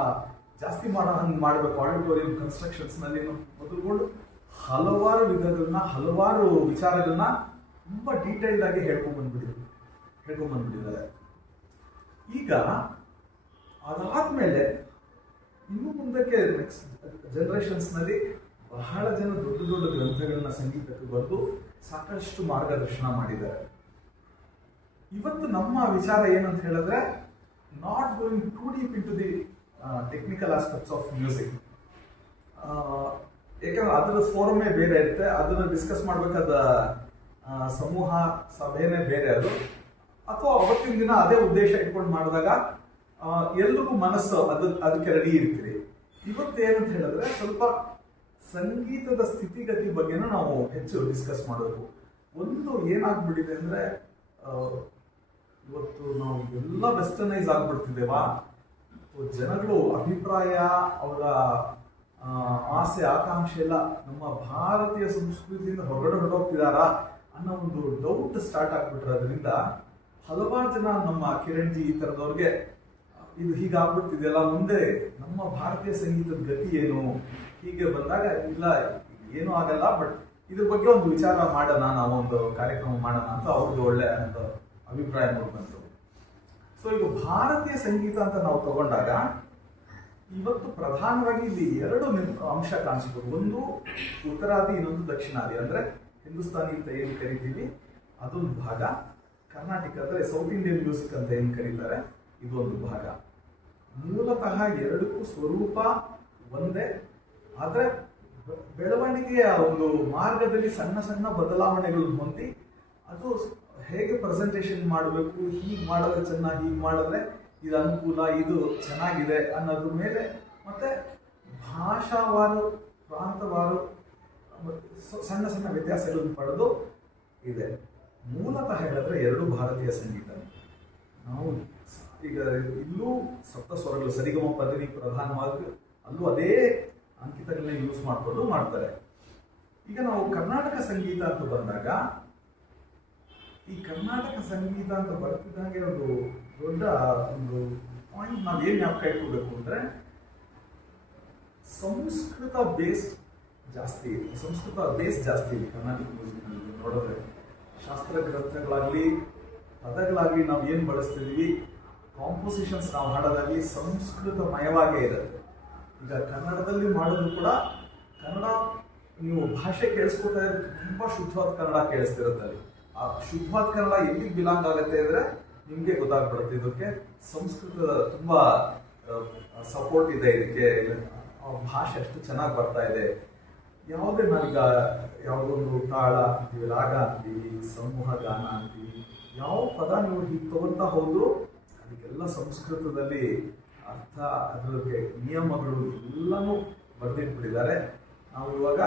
ಜಾಸ್ತಿ ಹಂಗೆ ಮಾಡಬೇಕು, ಆಡಿಟೋರಿಯಂ ಕನ್ಸ್ಟ್ರಕ್ಷನ್ಸ್ನಲ್ಲಿ ಮೊದಲುಕೊಂಡು ಹಲವಾರು ವಿಧಗಳನ್ನ, ಹಲವಾರು ವಿಚಾರಗಳನ್ನ ತುಂಬ ಡೀಟೇಲ್ಡ್ ಆಗಿ ಹೇಳ್ಕೊಂಡ್ಬಂದ್ಬಿಟ್ಟಿದ್ದಾರೆ. ಈಗ ಅದಾದ್ಮೇಲೆ ಇನ್ನು ಮುಂದಕ್ಕೆ ನೆಕ್ಸ್ಟ್ ಜನರೇಷನ್ಸ್ನಲ್ಲಿ ಬಹಳ ಜನ ದೊಡ್ಡ ದೊಡ್ಡ ಗ್ರಂಥಗಳನ್ನ ಸಂಗೀತಕ್ಕೆ ಬರೆದು ಸಾಕಷ್ಟು ಮಾರ್ಗದರ್ಶನ ಮಾಡಿದ್ದಾರೆ. ಇವತ್ತು ನಮ್ಮ ವಿಚಾರ ಏನಂತ ಹೇಳಿದ್ರೆ, not going too deep into the technical aspects of music. ಯಾಕಂದ್ರೆ ಅದರ ಫೋರಮೇ ಬೇರೆ ಇರುತ್ತೆ, ಅದನ್ನು ಡಿಸ್ಕಸ್ ಮಾಡಬೇಕಾದ ಸಮೂಹ ಸಭೆನೇ ಬೇರೆ ಅದು, ಅಥವಾ ಅವತ್ತಿನ ದಿನ ಅದೇ ಉದ್ದೇಶ ಇಟ್ಕೊಂಡು ಮಾಡಿದಾಗ ಎಲ್ರಿಗೂ ಮನಸ್ಸು ಅದಕ್ಕೆ ರೆಡಿ ಇರ್ತೀರಿ. ಇವತ್ತು ಏನಂತ ಹೇಳಿದ್ರೆ ಸ್ವಲ್ಪ ಸಂಗೀತದ ಸ್ಥಿತಿಗತಿ ಬಗ್ಗೆನೂ ನಾವು ಹೆಚ್ಚು ಡಿಸ್ಕಸ್ ಮಾಡಬೇಕು. ಒಂದು ಏನಾಗ್ಬಿಟ್ಟಿದೆ ಅಂದ್ರೆ, ಇವತ್ತು ನಾವು ಎಲ್ಲ ವೆಸ್ಟರ್ನೈಸ್ ಆಗ್ಬಿಡ್ತಿದ್ದೇವಾ, ಜನಗಳು ಅಭಿಪ್ರಾಯ, ಅವರ ಆಸೆ ಆಕಾಂಕ್ಷೆ ಎಲ್ಲ ನಮ್ಮ ಭಾರತೀಯ ಸಂಸ್ಕೃತಿಯಿಂದ ಹೊರಟೋಗ್ತಿದಾರಾ ಅನ್ನೋ ಒಂದು ಡೌಟ್ ಸ್ಟಾರ್ಟ್ ಆಗ್ಬಿಟ್ಟಿರೋದ್ರಿಂದ ಹಲವಾರು ಜನ ನಮ್ಮ ಕಿರಣ್ ಜಿ ಈ ಥರದವ್ರಿಗೆ ಇದು ಹೀಗಾಗ್ಬಿಡ್ತಿದೆಯಲ್ಲ, ಮುಂದೆ ನಮ್ಮ ಭಾರತೀಯ ಸಂಗೀತದ ಗತಿ ಏನು, ಹೀಗೆ ಬಂದಾಗ ಇಲ್ಲ ಏನೂ ಆಗಲ್ಲ, ಬಟ್ ಇದ್ರ ಬಗ್ಗೆ ಒಂದು ವಿಚಾರ ಮಾಡೋಣ, ನಾವೊಂದು ಕಾರ್ಯಕ್ರಮ ಮಾಡೋಣ ಅಂತ ಅವ್ರದ್ದು ಒಳ್ಳೆ ಒಂದು ಅಭಿಪ್ರಾಯ ಮೂಡ್ಬಂತು. ಸೊ ಈಗ ಭಾರತೀಯ ಸಂಗೀತ ಅಂತ ನಾವು ತಗೊಂಡಾಗ ಇವತ್ತು ಪ್ರಧಾನವಾಗಿ ಇಲ್ಲಿ ಎರಡು ಅಂಶ ಕಾಣಿಸ್ಬೋದು. ಒಂದು ಉತ್ತರಾದಿ, ಇನ್ನೊಂದು ದಕ್ಷಿಣಾದಿ. ಅಂದ್ರೆ ಹಿಂದೂಸ್ತಾನಿ ಅಂತ ಏನು ಕರಿತೀವಿ ಅದೊಂದು ಭಾಗ, ಕರ್ನಾಟಕ ಅಂದ್ರೆ ಸೌತ್ ಇಂಡಿಯನ್ ಮ್ಯೂಸಿಕ್ ಅಂತ ಏನು ಕರೀತಾರೆ ಇದೊಂದು ಭಾಗ. ಮೂಲತಃ ಎರಡಕ್ಕೂ ಸ್ವರೂಪ ಒಂದೇ, ಆದ್ರೆ ಬೆಳವಣಿಗೆಯ ಒಂದು ಮಾರ್ಗದಲ್ಲಿ ಸಣ್ಣ ಸಣ್ಣ ಬದಲಾವಣೆಗಳು ಹೊಂದಿ ಅದು ಹೇಗೆ ಪ್ರೆಸೆಂಟೇಷನ್ ಮಾಡಬೇಕು, ಹೀಗೆ ಮಾಡಿದ್ರೆ ಚೆನ್ನಾಗಿ, ಹೀಗೆ ಮಾಡಿದ್ರೆ ಇದು ಅನುಕೂಲ, ಇದು ಚೆನ್ನಾಗಿದೆ ಅನ್ನೋದ್ರ ಮೇಲೆ, ಮತ್ತೆ ಭಾಷಾವಾರು, ಪ್ರಾಂತವಾರು ಸಣ್ಣ ಸಣ್ಣ ವ್ಯತ್ಯಾಸಗಳನ್ನು ಪಡೆದು ಇದೆ. ಮೂಲತಃ ಹೇಳಿದ್ರೆ ಎರಡು ಭಾರತೀಯ ಸಂಗೀತ. ನಾವು ಈಗ ಇಲ್ಲೂ ಸಪ್ತ ಸ್ವರಗಳು ಸರಿಗಮ ಪದವಿ ಪ್ರಧಾನವಾಗಿ, ಅಲ್ಲೂ ಅದೇ ಅಂಕಿತಗಳನ್ನ ಯೂಸ್ ಮಾಡಿಕೊಂಡು ಮಾಡ್ತಾರೆ. ಈಗ ನಾವು ಕರ್ನಾಟಕ ಸಂಗೀತ ಅಂತ ಬಂದಾಗ, ಈ ಕರ್ನಾಟಕ ಸಂಗೀತ ಅಂತ ಬರ್ತಿದ್ದಂಗೆ ಒಂದು ದೊಡ್ಡ ಒಂದು ಪಾಯಿಂಟ್ ನಾವು ಏನ್ ಜ್ಞಾಪಕ ಇಟ್ಕೋಬೇಕು ಅಂದ್ರೆ, ಸಂಸ್ಕೃತ ಬೇಸ್ ಜಾಸ್ತಿ ಇದೆ ಕರ್ನಾಟಕ ಮ್ಯೂಸಿಕ್ನಲ್ಲಿ ನೋಡಿದ್ರೆ. ಶಾಸ್ತ್ರ ಗ್ರಂಥಗಳಾಗ್ಲಿ, ಪದಗಳಾಗ್ಲಿ, ನಾವು ಏನು ಬಳಸ್ತಿದೀವಿ, ಕಾಂಪೋಸಿಷನ್ಸ್ ನಾವು ಹಾಡೋದಾಗ್ಲಿ ಸಂಸ್ಕೃತಮಯವಾಗೇ ಇರುತ್ತೆ. ಈಗ ಕನ್ನಡದಲ್ಲಿ ಮಾಡೋದು ಕೂಡ, ಕನ್ನಡ ನೀವು ಭಾಷೆ ಕೇಳಿಸ್ಕೊತಾ ಇದ್ರೆ ತುಂಬಾ ಶುದ್ಧವಾದ ಕನ್ನಡ ಕೇಳಿಸ್ತಿರುತ್ತೆ. ಅಲ್ಲಿ ಆ ಶುದ್ಧವಾದ ಕನ್ನಡ ಎಲ್ಲಿಗೆ ಬಿಲಾಂಗ್ ಆಗುತ್ತೆ ಅಂದ್ರೆ ನಿಮ್ಗೆ ಗೊತ್ತಾಗ್ಬಿಡುತ್ತೆ. ಇದಕ್ಕೆ ಸಂಸ್ಕೃತದ ತುಂಬಾ ಸಪೋರ್ಟ್ ಇದೆ, ಇದಕ್ಕೆ ಭಾಷೆ ಅಷ್ಟು ಚೆನ್ನಾಗಿ ಬರ್ತಾ ಇದೆ. ಯಾವುದೇ ನಾವೀಗ ಯಾವುದೊಂದು ತಾಳ ಅಂತೀವಿ, ರಾಗ ಅಂತೀವಿ, ಸಮೂಹ ಗಾನ ಅಂತೀವಿ, ಯಾವ ಪದ ನೀವು ಹೀಗೆ ತಗೊಂತಾ ಹೋದ್ರು ಅದಕ್ಕೆಲ್ಲ ಸಂಸ್ಕೃತದಲ್ಲಿ ಅರ್ಥ, ಅದಕ್ಕೆ ನಿಯಮಗಳು ಎಲ್ಲನೂ ಬರೆದಿಟ್ಬಿಟ್ಟಿದ್ದಾರೆ. ನಾವು ಇವಾಗ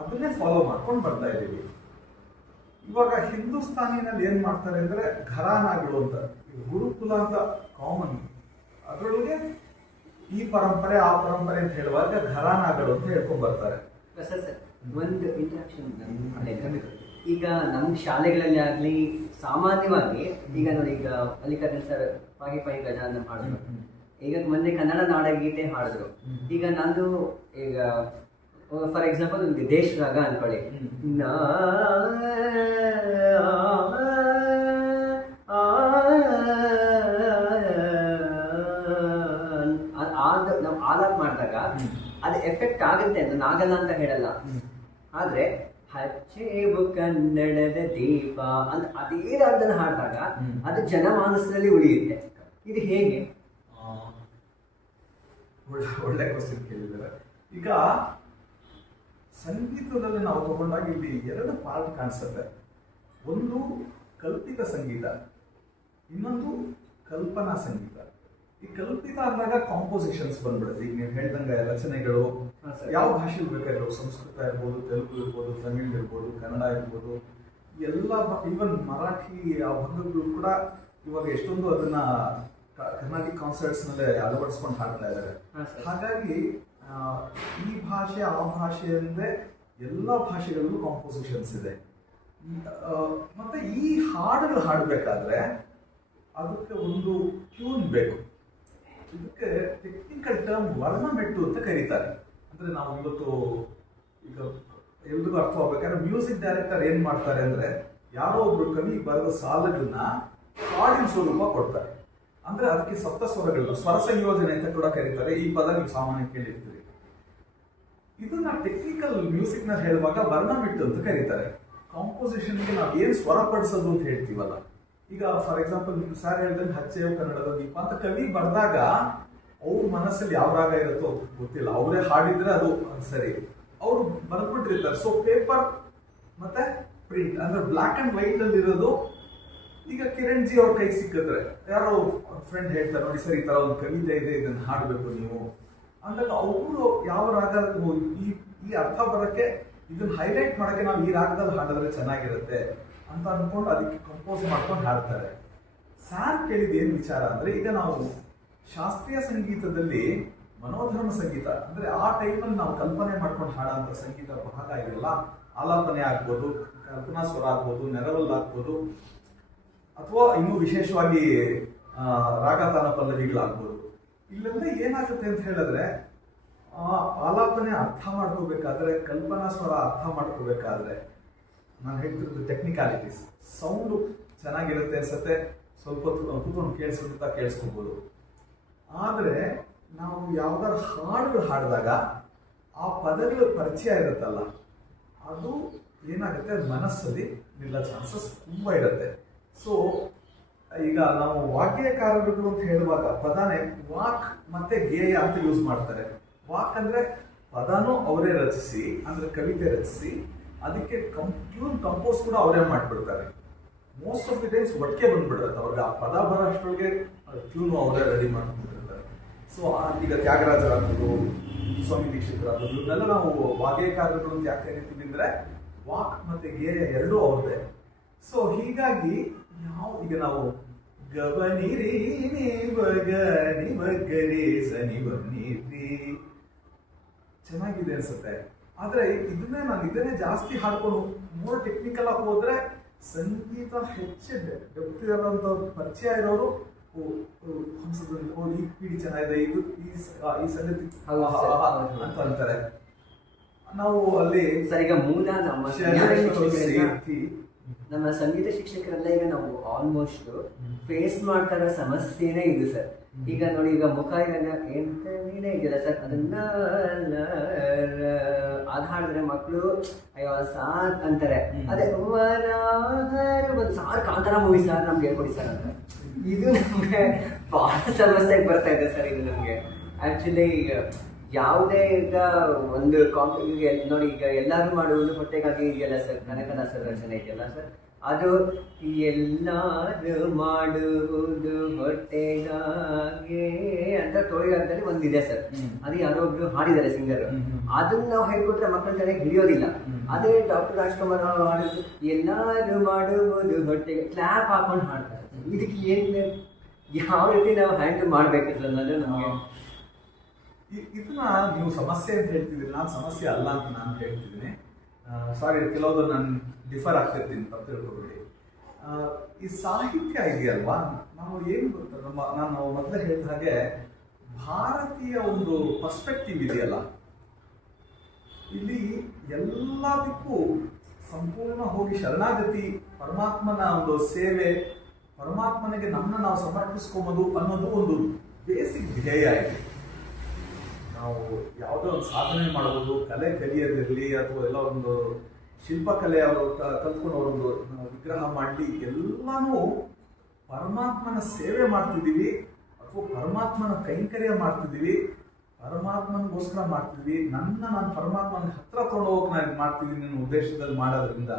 ಅದನ್ನೇ ಫಾಲೋ ಮಾಡ್ಕೊಂಡು ಬರ್ತಾ ಇದ್ದೀವಿ. ಇವಾಗ ಹಿಂದೂಸ್ತಾನಿನಲ್ಲಿ ಏನ್ ಮಾಡ್ತಾರೆ ಅಂದ್ರೆ ಘರಾನಾಗಳು ಅಂತ, ಗುರುಕುಲ ಅಂತ ಕಾಮನ್, ಅದರೊಳಗೆ ಈ ಪರಂಪರೆ ಆ ಪರಂಪರೆ ಅಂತ ಹೇಳುವಾಗ ಘರಾನಾಗಳು ಅಂತ ಹೇಳ್ಕೊಂಡ್ ಬರ್ತಾರೆ. ಸರ್ ಒಂದು ಇಂಟ್ರಾಕ್ಷನ್ ಈಗ ನಮ್ಮ ಶಾಲೆಗಳಲ್ಲಿ ಆಗಲಿ ಸಾಮಾನ್ಯವಾಗಿ ಈಗ ನೋಡಿ, ಈಗ ಮಲ್ಲಿಕಾರ್ಜುನ್ ಸರ್ ಪಾಹಿ ಪಾಹಿ ಗಜಾನನ ಹಾಡಿದ್ರು, ಈಗ ಮೊನ್ನೆ ಕನ್ನಡ ನಾಡಗೀತೆ ಹಾಡಿದ್ರು. ಈಗ ನಂದು ಈಗ ಫಾರ್ ಎಕ್ಸಾಂಪಲ್ ಒಂದು ದೇಶ ರಾಗ ಅನ್ಕೊಳ್ಳಿ, ನಾವು ಆಲಾಪ್ ಮಾಡಿದಾಗ ಅದು ಎಫೆಕ್ಟ್ ಆಗುತ್ತೆ ಅಂತ, ನಾಗಲ್ಲ ಅಂತ ಹೇಳಲ್ಲ. ಆದ್ರೆ ಹಚ್ಚೇವು ಕನ್ನಡದ ದೀಪ ಅಂತ ಅದೇ ರಾಗದಲ್ಲಿ ಹಾಡಿದಾಗ ಅದು ಜನಮಾನಸದಲ್ಲಿ ಉಳಿಯುತ್ತೆ. ಇದು ಹೇಗೆ? ಒಳ್ಳೆ ಕ್ವಶನ್ ಕೇಳಿದ್ದಾರೆ. ಈಗ ಸಂಗೀತದಲ್ಲಿ ನಾವು ತಗೊಂಡಾಗ ಇಲ್ಲಿ 2 ಪಾರ್ಟ್ ಕಾಣಿಸುತ್ತೆ. ಒಂದು ಕಲ್ಪಿತ ಸಂಗೀತ, ಇನ್ನೊಂದು ಕಲ್ಪನಾ ಸಂಗೀತ. ಈ ಕಲ್ಪಿತ ಅಂದಾಗ ಕಾಂಪೋಸಿಷನ್ಸ್ ಬಂದ್ಬಿಡುತ್ತೆ. ಈಗ ನೀವು ಹೇಳ್ದಂಗೆ ರಚನೆಗಳು ಯಾವ ಭಾಷೆಯಲ್ಲಿ ಬೇಕಾಗಿರೋ, ಸಂಸ್ಕೃತ ಇರ್ಬೋದು, ತೆಲುಗು ಇರ್ಬೋದು, ತಮಿಳ್ ಇರ್ಬೋದು, ಕನ್ನಡ ಇರ್ಬೋದು, ಎಲ್ಲ ಈವನ್ ಮರಾಠಿ ಅಭಂಗಗಳು ಕೂಡ ಇವಾಗ ಎಷ್ಟೊಂದು ಅದನ್ನ ಕರ್ನಾಟಿಕ್ ಕಾನ್ಸರ್ಟ್ಸ್ ನಲ್ಲೇ ಅಳವಡಿಸ್ಕೊಂಡು ಹಾಡ್ತಾ ಇದ್ದಾರೆ. ಹಾಗಾಗಿ ಈ ಭಾಷೆ ಆ ಭಾಷೆ ಅಂದ್ರೆ ಎಲ್ಲ ಭಾಷೆಗಳಲ್ಲೂ ಕಾಂಪೋಸಿಷನ್ಸ್ ಇದೆ. ಮತ್ತೆ ಈ ಹಾಡುಗಳು ಹಾಡಬೇಕಾದ್ರೆ ಅದಕ್ಕೆ ಒಂದು ಟ್ಯೂನ್ ಬೇಕು. ಇದಕ್ಕೆ ಟೆಕ್ನಿಕಲ್ ಟರ್ಮ್ ವರ್ಣಮೆಟ್ಟು ಅಂತ ಕರೀತಾರೆ. ಅಂದ್ರೆ ನಾವು ಇವತ್ತು ಈಗ ಎಲ್ರಿಗೂ ಅರ್ಥವಾಗಬೇಕಾದ್ರೆ ಮ್ಯೂಸಿಕ್ ಡೈರೆಕ್ಟರ್ ಏನ್ ಮಾಡ್ತಾರೆ ಅಂದ್ರೆ, ಯಾರೋ ಒಬ್ರು ಕವಿ ಬರೆದ ಸಾಲುಗಳನ್ನ ಹಾಡಿನ ಸ್ವರೂಪ ಕೊಡ್ತಾರೆ. ಅಂದ್ರೆ ಅದಕ್ಕೆ ಸಪ್ತ ಸ್ವರಗಳನ್ನ ಸ್ವರ ಸಂಯೋಜನೆ ಅಂತ ಕೂಡ ಕರೀತಾರೆ. ಈ ಪದ ನೀವು ಸಾಮಾನ್ಯ ಕೇಳಿರ್ತೀರಿ. ಇದನ್ನ ಟೆಕ್ನಿಕಲ್ ಮ್ಯೂಸಿಕ್ ನ ಹೇಳುವಾಗ ವರ್ಣಮಿಟ್ಟು ಅಂತ ಕರೀತಾರೆ. ಕಾಂಪೋಸಿಷನ್ಗೆ ನಾವು ಏನ್ ಸ್ವರ ಪಡಿಸೋದು ಅಂತ ಹೇಳ್ತೀವಲ್ಲ, ಈಗ ಫಾರ್ ಎಕ್ಸಾಂಪಲ್ ಸರ್ ಹೇಳಿದ್ರೆ ಹಚ್ಚೇವು ಕನ್ನಡದ ದೀಪ ಅಂತ ಕವಿ ಬರೆದಾಗ ಅವ್ರ ಮನಸ್ಸಲ್ಲಿ ಯಾವ ರಾಗ ಇರುತ್ತೋ ಗೊತ್ತಿಲ್ಲ, ಅವರೇ ಹಾಡಿದ್ರೆ ಅದು ಸರಿ, ಅವ್ರು ಬರ್ದ್ಬಿಟ್ಟಿರ್ತಾರೆ. ಸೊ ಪೇಪರ್ ಮತ್ತೆ ಪ್ರಿಂಟ್ ಅಂದ್ರೆ ಬ್ಲಾಕ್ ಅಂಡ್ ವೈಟ್ ಅಲ್ಲಿ ಇರೋದು. ಈಗ ಕಿರಣ್ ಜಿ ಅವ್ರ ಕೈ ಸಿಕ್ಕಿದ್ರೆ ಯಾರೋ ಫ್ರೆಂಡ್ ಹೇಳ್ತಾರೆ, ನೋಡಿ ಸರ್ ಈ ತರ ಒಂದು ಕವಿತೆ ಇದೆ, ಇದನ್ನ ಹಾಡ್ಬೇಕು ನೀವು ಅಂದಾಗ ಅವರು ಯಾವ ರಾಗ ಈ ಅರ್ಥ ಬರಕ್ಕೆ, ಇದನ್ನ ಹೈಲೈಟ್ ಮಾಡಕ್ಕೆ ನಾವು ಈ ರಾಗದಲ್ಲಿ ಹಾಡಿದ್ರೆ ಚೆನ್ನಾಗಿರುತ್ತೆ ಅಂತ ಅನ್ಕೊಂಡು ಅದಕ್ಕೆ ಕಂಪೋಸ್ ಮಾಡ್ಕೊಂಡು ಹಾಡ್ತಾರೆ. ಸ್ಯಾರ್ ಕೇಳಿದ ಏನ್ ವಿಚಾರ ಅಂದ್ರೆ, ಈಗ ನಾವು ಶಾಸ್ತ್ರೀಯ ಸಂಗೀತದಲ್ಲಿ ಮನೋಧರ್ಮ ಸಂಗೀತ ಅಂದ್ರೆ ಆ ಟೈಮಲ್ಲಿ ನಾವು ಕಲ್ಪನೆ ಮಾಡ್ಕೊಂಡು ಹಾಡೋಂಥ ಸಂಗೀತ ಭಾಗ ಇದೆಲ್ಲ, ಆಲಾಪನೆ ಆಗ್ಬೋದು, ಕಲ್ಪನಾ ಸ್ವರ ಆಗ್ಬೋದು, ನೆರವಲ್ ಆಗ್ಬೋದು, ಅಥವಾ ಇನ್ನೂ ವಿಶೇಷವಾಗಿ ರಾಗತಾನ ಪಲ್ಲವಿಗಳಾಗ್ಬೋದು. ಇಲ್ಲೆಲ್ಲ ಏನಾಗುತ್ತೆ ಅಂತ ಹೇಳಿದ್ರೆ, ಆಲಾಪನೆ ಅರ್ಥ ಮಾಡ್ಕೋಬೇಕಾದ್ರೆ, ಕಲ್ಪನಾ ಸ್ವರ ಅರ್ಥ ಮಾಡ್ಕೋಬೇಕಾದ್ರೆ, ನಾನು ಹೇಳ್ತಿರೋದು ಟೆಕ್ನಿಕಾಲಿಟೀಸ್, ಸೌಂಡು ಚೆನ್ನಾಗಿರುತ್ತೆ ಅನ್ಸತ್ತೆ, ಸ್ವಲ್ಪ ಕೂತ್ಕೊಂಡು ಕೇಳಿಸ್ಕೋಬಹುದು. ಆದ್ರೆ ನಾವು ಯಾವ್ದಾರು ಹಾಡುಗಳು ಹಾಡಿದಾಗ ಆ ಪದಗಳ ಪರಿಚಯ ಇರುತ್ತಲ್ಲ, ಅದು ಏನಾಗುತ್ತೆ, ಮನಸ್ಸಲ್ಲಿ ನಿಲ್ಲೋ ಚಾನ್ಸಸ್ ತುಂಬಾ ಇರುತ್ತೆ. ಸೊ ಈಗ ನಾವು ವಾಗ್ಯಕಾರರು ಅಂತ ಹೇಳುವಾಗ ಪದನೇ ವಾಕ್ ಮತ್ತೆ ಗೇಯ ಅಂತ ಯೂಸ್ ಮಾಡ್ತಾರೆ. ವಾಕ್ ಅಂದ್ರೆ ಪದನೂ ಅವರೇ ರಚಿಸಿ, ಅಂದ್ರೆ ಕವಿತೆ ರಚಿಸಿ, ಅದಕ್ಕೆ ಟ್ಯೂನ್ ಕಂಪೋಸ್ ಕೂಡ ಅವರೇ ಮಾಡ್ಬಿಡ್ತಾರೆ. ಮೋಸ್ಟ್ ಆಫ್ ದಿ ಟೈಮ್ಸ್ ಒಟ್ಟಿಗೆ ಬಂದ್ಬಿಡುತ್ತೆ ಅವ್ರಿಗೆ, ಆ ಪದ ಬರೋ ಅಷ್ಟೊಳಗೆ ಟ್ಯೂನು ಅವರೇ ರೆಡಿ ಮಾಡ್ಬಿಟ್ಟಿರ್ತಾರೆ. ಸೊ ಈಗ ತ್ಯಾಗರಾಜರಾಗ್ಬೋದು, ಸ್ವಾಮಿ ದೀಕ್ಷಿತರಾಗ್ಬೋದು, ಇವನ್ನೆಲ್ಲ ನಾವು ವಾಗ್ಯಕಾರರು ಅಂತ ಯಾಕೆ ಕರಿತೀವಿ ಅಂದ್ರೆ ವಾಕ್ ಮತ್ತೆ ಗೇಯ ಎರಡೂ ಅವ್ರದೇ. ಸೊ ಹೀಗಾಗಿ ಈಗ ನಾವು ಗಬನಿರಿ ಬಗನಿ ಬಗ್ಗರಿ ಸನಿ ಬನ್ನಿರಿ ಚೆನ್ನಾಗಿದೆ ಅನ್ಸುತ್ತೆ. ಆದ್ರೆ ಇದನ್ನೇ ಜಾಸ್ತಿ ಹಾಡ್ಕೊಂಡು ಮೋರ್ ಟೆಕ್ನಿಕಲ್ ಆಗಿ ಹೋದ್ರೆ ಸಂಗೀತ ಹೆಚ್ಚು ಡೆಪ್ತ್ ಇರೋಂಥ ಪರಿಚಯ ಇರೋರು ಈ ಪೀಡಿ ಚೆನ್ನಾಗಿದೆ, ಇದು ಈ ಸಂಗತಿ ಅಂತ ಅಂತಾರೆ. ನಾವು ಅಲ್ಲಿ ಸರ್ ಈಗ ಮೂಲ ನಮ್ಮ ಸಂಗೀತ ಶಿಕ್ಷಕರೆಲ್ಲ ಈಗ ನಾವು ಆಲ್ಮೋಸ್ಟ್ ಫೇಸ್ ಮಾಡ್ತಾ ಇರೋ ಸಮಸ್ಯೆನೇ ಇದು ಸರ್. ಈಗ ನೋಡಿ, ಈಗ ಮುಖ ಎಂತ ನೀನೇ ಇದೆಯಲ್ಲ ಸರ್, ಅದನ್ನ ಅದ್ ಹಾಡಿದ್ರೆ ಮಕ್ಕಳು ಅಯ್ಯೋ ಸಾರ್ ಅಂತಾರೆ. ಅದೇ ಒಂದು ಸಾರ್ ಕಾಂತಾರ ಮೂವಿ ಸಾರ್ ನಮ್ಗೆ ಹೇಳ್ಕೊಡಿ ಸರ್ ಅಂತ. ಇದು ನಮ್ಗೆ ಬಹಳ ಸಮಸ್ಯೆಗೆ ಬರ್ತಾ ಇದೆ ಸರ್. ಇದು ನಮ್ಗೆ ಆಕ್ಚುಲಿ ಯಾವುದೇ ಈಗ ಒಂದು ನೋಡಿ, ಈಗ ಎಲ್ಲರೂ ಮಾಡುವುದು ಹೊಟ್ಟೆಗಾಗಿ ಇದೆಯಲ್ಲ ಸರ್, ಕನಕದಾಸರ ರಚನೆ ಇದೆಯಲ್ಲ ಸರ್, ಅದು ಎಲ್ಲರೂ ಮಾಡುವುದು ಹೊಟ್ಟೆಗಾಗಿ ಅಂತ ತೋಳಿಗಾರದಲ್ಲಿ ಒಂದಿದೆ ಸರ್. ಅದು ಯಾರೋ ಒಬ್ರು ಹಾಡಿದ್ದಾರೆ ಸಿಂಗರ್, ಅದನ್ನ ನಾವು ಹೇಳ್ಕೊಟ್ರೆ ಮಕ್ಕಳ ತಲೆಗೆ ಹಿಡಿಯೋದಿಲ್ಲ. ಅದೇ ಡಾಕ್ಟರ್ ರಾಜ್ಕುಮಾರ್ ಹಾಡಿದ್ರು ಎಲ್ಲರೂ ಮಾಡುವುದು ಹೊಟ್ಟೆಗೆ ಕ್ಲಾಪ್ ಹಾಕೊಂಡು ಹಾಡ್ತಾರೆ. ಇದಕ್ಕೆ ಏನ್ ಯಾವ ರೀತಿ ನಾವು ಹ್ಯಾಂಡಲ್ ಮಾಡ್ಬೇಕಿಲ್ಲ ಅನ್ನೋದು ನಮಗೆ ಇದನ್ನ ನೀವು ಸಮಸ್ಯೆ ಅಂತ ಹೇಳ್ತಿದ್ದೀರಿ, ನಾನು ಸಮಸ್ಯೆ ಅಲ್ಲ ಅಂತ ನಾನು ಹೇಳ್ತಿದ್ದೀನಿ. ಸಾರಿ, ಕೆಲವುದು ನಾನು ಡಿಫರ್ ಆಗ್ತಿರ್ತೀನಿ, ತಪ್ಪು ತಿಳ್ಕೊಬೇಡಿ. ಈ ಸಾಹಿತ್ಯ ಇದೆಯಲ್ವಾ, ನಾವು ಏನು ಗೊತ್ತ, ನಾನು ಮೊದಲೇ ಹೇಳಿದ ಹಾಗೆ ಭಾರತೀಯ ಒಂದು ಪರ್ಸ್ಪೆಕ್ಟಿವ್ ಇದೆಯಲ್ಲ, ಇಲ್ಲಿ ಎಲ್ಲದಕ್ಕೂ ಸಂಪೂರ್ಣ ಹೋಗಿ ಶರಣಾಗತಿ, ಪರಮಾತ್ಮನ ಒಂದು ಸೇವೆ, ಪರಮಾತ್ಮನಿಗೆ ನಮ್ಮನ್ನ ನಾವು ಸಮರ್ಪಿಸ್ಕೊಂಬೋದು ಅನ್ನೋದು ಒಂದು ಬೇಸಿಕ್ ಧ್ಯೇಯ ಇದೆ. ನಾವು ಯಾವುದೋ ಒಂದು ಸಾಧನೆ ಮಾಡಬಹುದು, ಕಲೆ ಕಲಿಯೋದಿರಲಿ ಅಥವಾ ಎಲ್ಲ ಒಂದು ಶಿಲ್ಪಕಲೆ ಅವರು ಕಲ್ತ್ಕೊಂಡು ಅವರೊಂದು ವಿಗ್ರಹ ಮಾಡಲಿ, ಎಲ್ಲಾನು ಪರಮಾತ್ಮನ ಸೇವೆ ಮಾಡ್ತಿದ್ದೀವಿ ಅಥವಾ ಪರಮಾತ್ಮನ ಕೈಂಕರ್ಯ ಮಾಡ್ತಿದ್ದೀವಿ, ಪರಮಾತ್ಮನಿಗೋಸ್ಕರ ಮಾಡ್ತಿದ್ವಿ. ನಾನು ಪರಮಾತ್ಮನ ಹತ್ರ ತೊಗೊಂಡೋಗಕ್ಕೆ ನಾನು ಮಾಡ್ತಿದ್ದೀನಿ ಅನ್ನೋ ಉದ್ದೇಶದಲ್ಲಿ ಮಾಡೋದ್ರಿಂದ